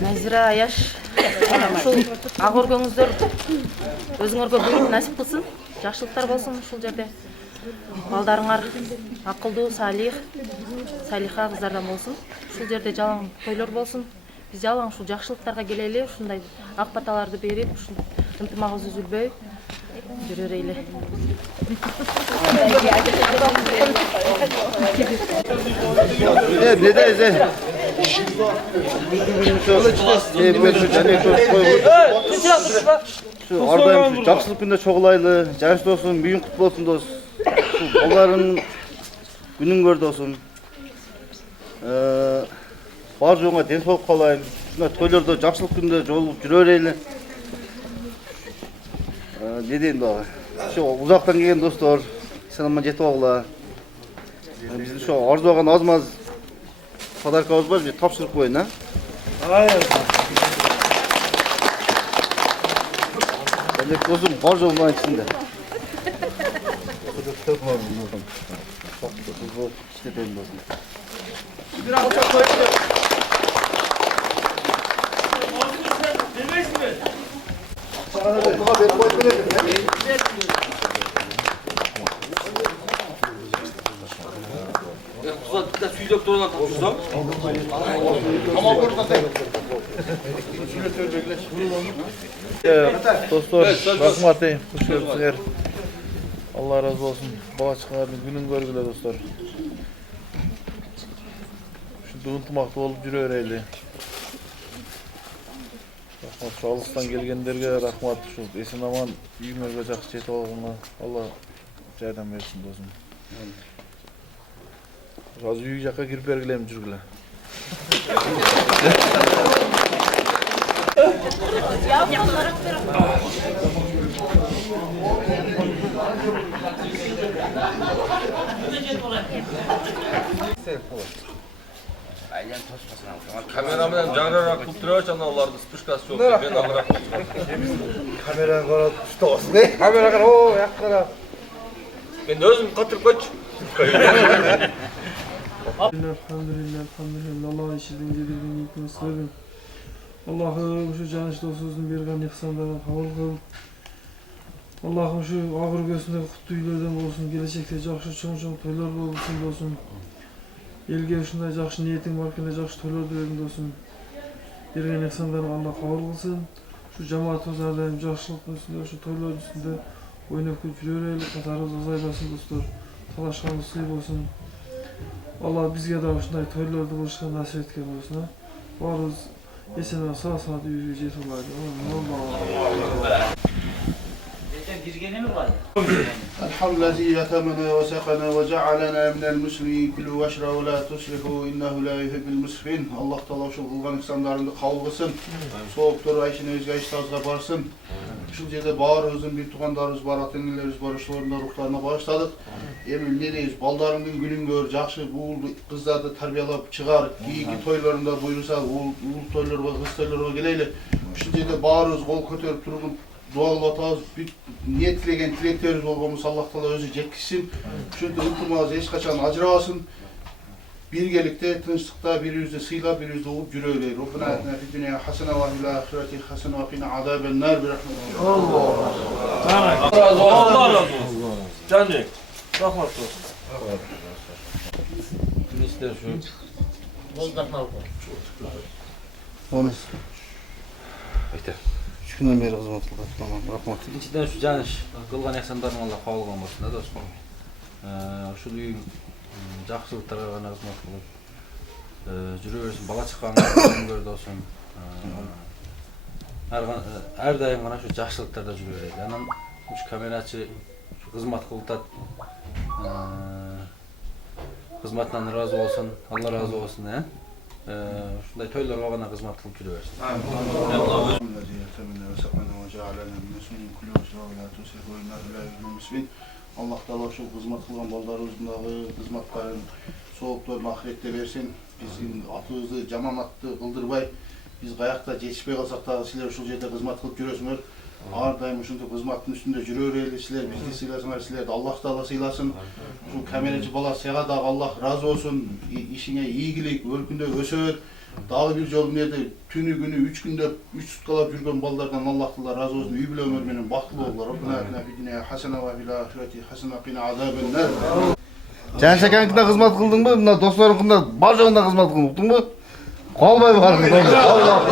Назира, Аяш, ушул ак өргөңүздөр өзүңөргө буйрук насип кылсын, жакшылыктар болсун ушул жерде. Балдарыңар акылдуу, салиха кыздардан болсун. Ушул жерде жалаң тойлор болсун. Биз жалаң ушул жакшылыктарга келели, ушундай ак баталарды берип, ушул ынтымагыбыз үзүлбөй жүрө берели. Ар дайым жакшылык күндө чогулайлы, жаш досум, үйүң куттуу болсун дос. Балдарың күнүң көр досум. Бар жоңа ден соолук каалайм. Ушундай тойлордо жакшылык күндө жолугуп жүрө берели. Не дейм дагы? Ошо узактан келген достор, сенаман жетип алгыла. Биздин ошо арзуган аз-маз подаркабыз бар, бизге тапшырып коеюн, а? Элек досум бар жолунун ичинде. Süydük doğrudan tapşırsam. Dostlar, rahmat eyim. Hoş geldiniz. Allah razı olsun. Bala çıkardın, günün görgüle dostlar. Şimdi ынтымақты olup жүрө берели. Rahmat, şu alıştan gelgenlerge rahmat. Şu esin aman үйүңөргө жакшы жетип алгына Allah жардам берсин досум. Азыр үй жакка кирип бергилем жүргүлө. Kameraman жаңыраак кылып турабачы, ана аларды спушкасы жок. Мен агыраак. Kamerаны карап туштабасың, э? Камера кара, о, жакка кара. Мен өзүм катырып койчу. Alhamdulillah, Allah işinden gelirken yıkmasın. Allah'ım şu canış dostumuzun bergen ihsanlarına kabul kıl. Allah'ım şu ağır göğsünde kutlu uylardan olsun, gelecekte jakşı çoğun toylar olsun. Elge şunday jakşı niyetin barkında jakşı toylar dilerim olsun. Bergen ihsanlarına Allah kabul kılsın. Şu cemaatimiz ardayım jakşılık üstünde, şu toylar üstünde ойнап күліп жүре берелік, қатарымыз азайбасын достор, талашқанымыз сый болсын. Алла бізге де ушундай тойлорду кылышка насип эткен болсун. Баарыбыз есен сау саламат үйүбүзгө жетип алайлы. الحمد الذي يتمنا وسقنا وجعلنا من المسلمين كلوا واشربوا ولا تسرفوا إنه لا يحب المسرفين. Allah Teala uşul kılgan insanlarını kabul kılsın. Soğuktur ayşine özge iştahızga barsın. Şu yerde bağırımızın bir tuğandarımız var, atengilerimiz var, uşularında ruhlarına bağışladık. Emin ne deyiz, baldarımın günün gör, jakşı bu kızlardı tarbiyalap çıkar, giyiki toylarında buyursa, ul toylarına, kız toylarına geleyle. Şu yerde bağırımız, kol kötürüp durup, dualatağız, niyet tilegen tileklerimiz olmamız Allah Teala özü jetkişsin. Şunda ıntımağız eş kaçan acırasın. Birgelikte, tınçlıkta, birinizde sıyla, birinizde olup yürü öyle. Rabbena etna fi dünya hasene ve fil ahireti hasene ve qina azaben nar bi rahmetik. Allah razı olsun. Allah razı olsun. Canım. Rahmet olsun. Minister şu. Onu. Ayta. Üç günden beri hizmet kıldı. Tamam, rahmat. İçinden şu caniş kılgan ihsanlarını Allah kabul kılmasın da dostum. Şu düğün жақсылықтарға ғана қызмет қылып жүре берсін, бала шыққанға көрді olsun. Әрдайым ғана şu жақсылықтарда жүре береді. Анан şu камераçı şu қызмет қылтады. Қызметінен разы болсын, Allah razı olsun. Şunday toylarga ғана қызмет қылып жүре берсін. Allah Teala şu hizmet kılgan baldarımızдағы hizmetlerin soğuklarını ahirette versin. Bizim atımızı, jamanatты kıldırбай, biz kayakta жетişпей kalsak da sizler şu yerde hizmet kılıp жүресіңер. Ardayım şunda hizmetin üstünde жүрө берели, sizler bizi sıylasыңар, sizler de Allah Teala sıylasın. Şu kameracı bala sana da Allah razı olsun. İşine iyilik, ölkünde ösör. Dağlı bir yol nerede tünü günü 3 günde 3 sutkalap yürgen ballardan Allah Teala razı olsun. Üy bile ömür benim baktlı oldular. Rabbena etna fi dünya hasene ve fil ahireti hasene qina azaben nar. Janış akankida hizmet kıldın mı? Bunda dostlarınkında bar joğunda hizmet kıldın, uktun mu? Kalbay mı karkın? Allah.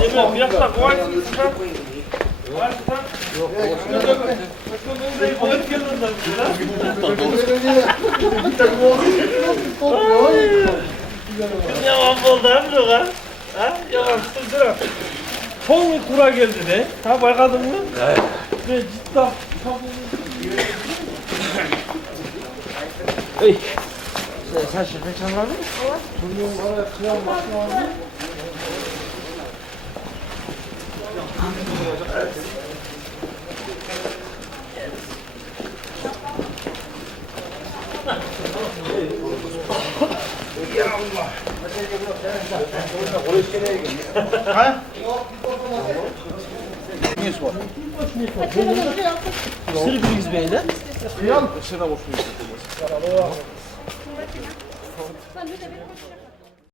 Bugün bir yakta koy. Yaman oldu hem yok ha? Yaman sızdıra. Son bir tura geldi de. Ha bakadın mı? Evet. Ve cidden. Ey. Sen şefe çalmadın mı? Turnuğun araya kıyam bakma. Ya Allah. Ha? Neyse var. Sırf bilgiz beyler. Şuna boş ver.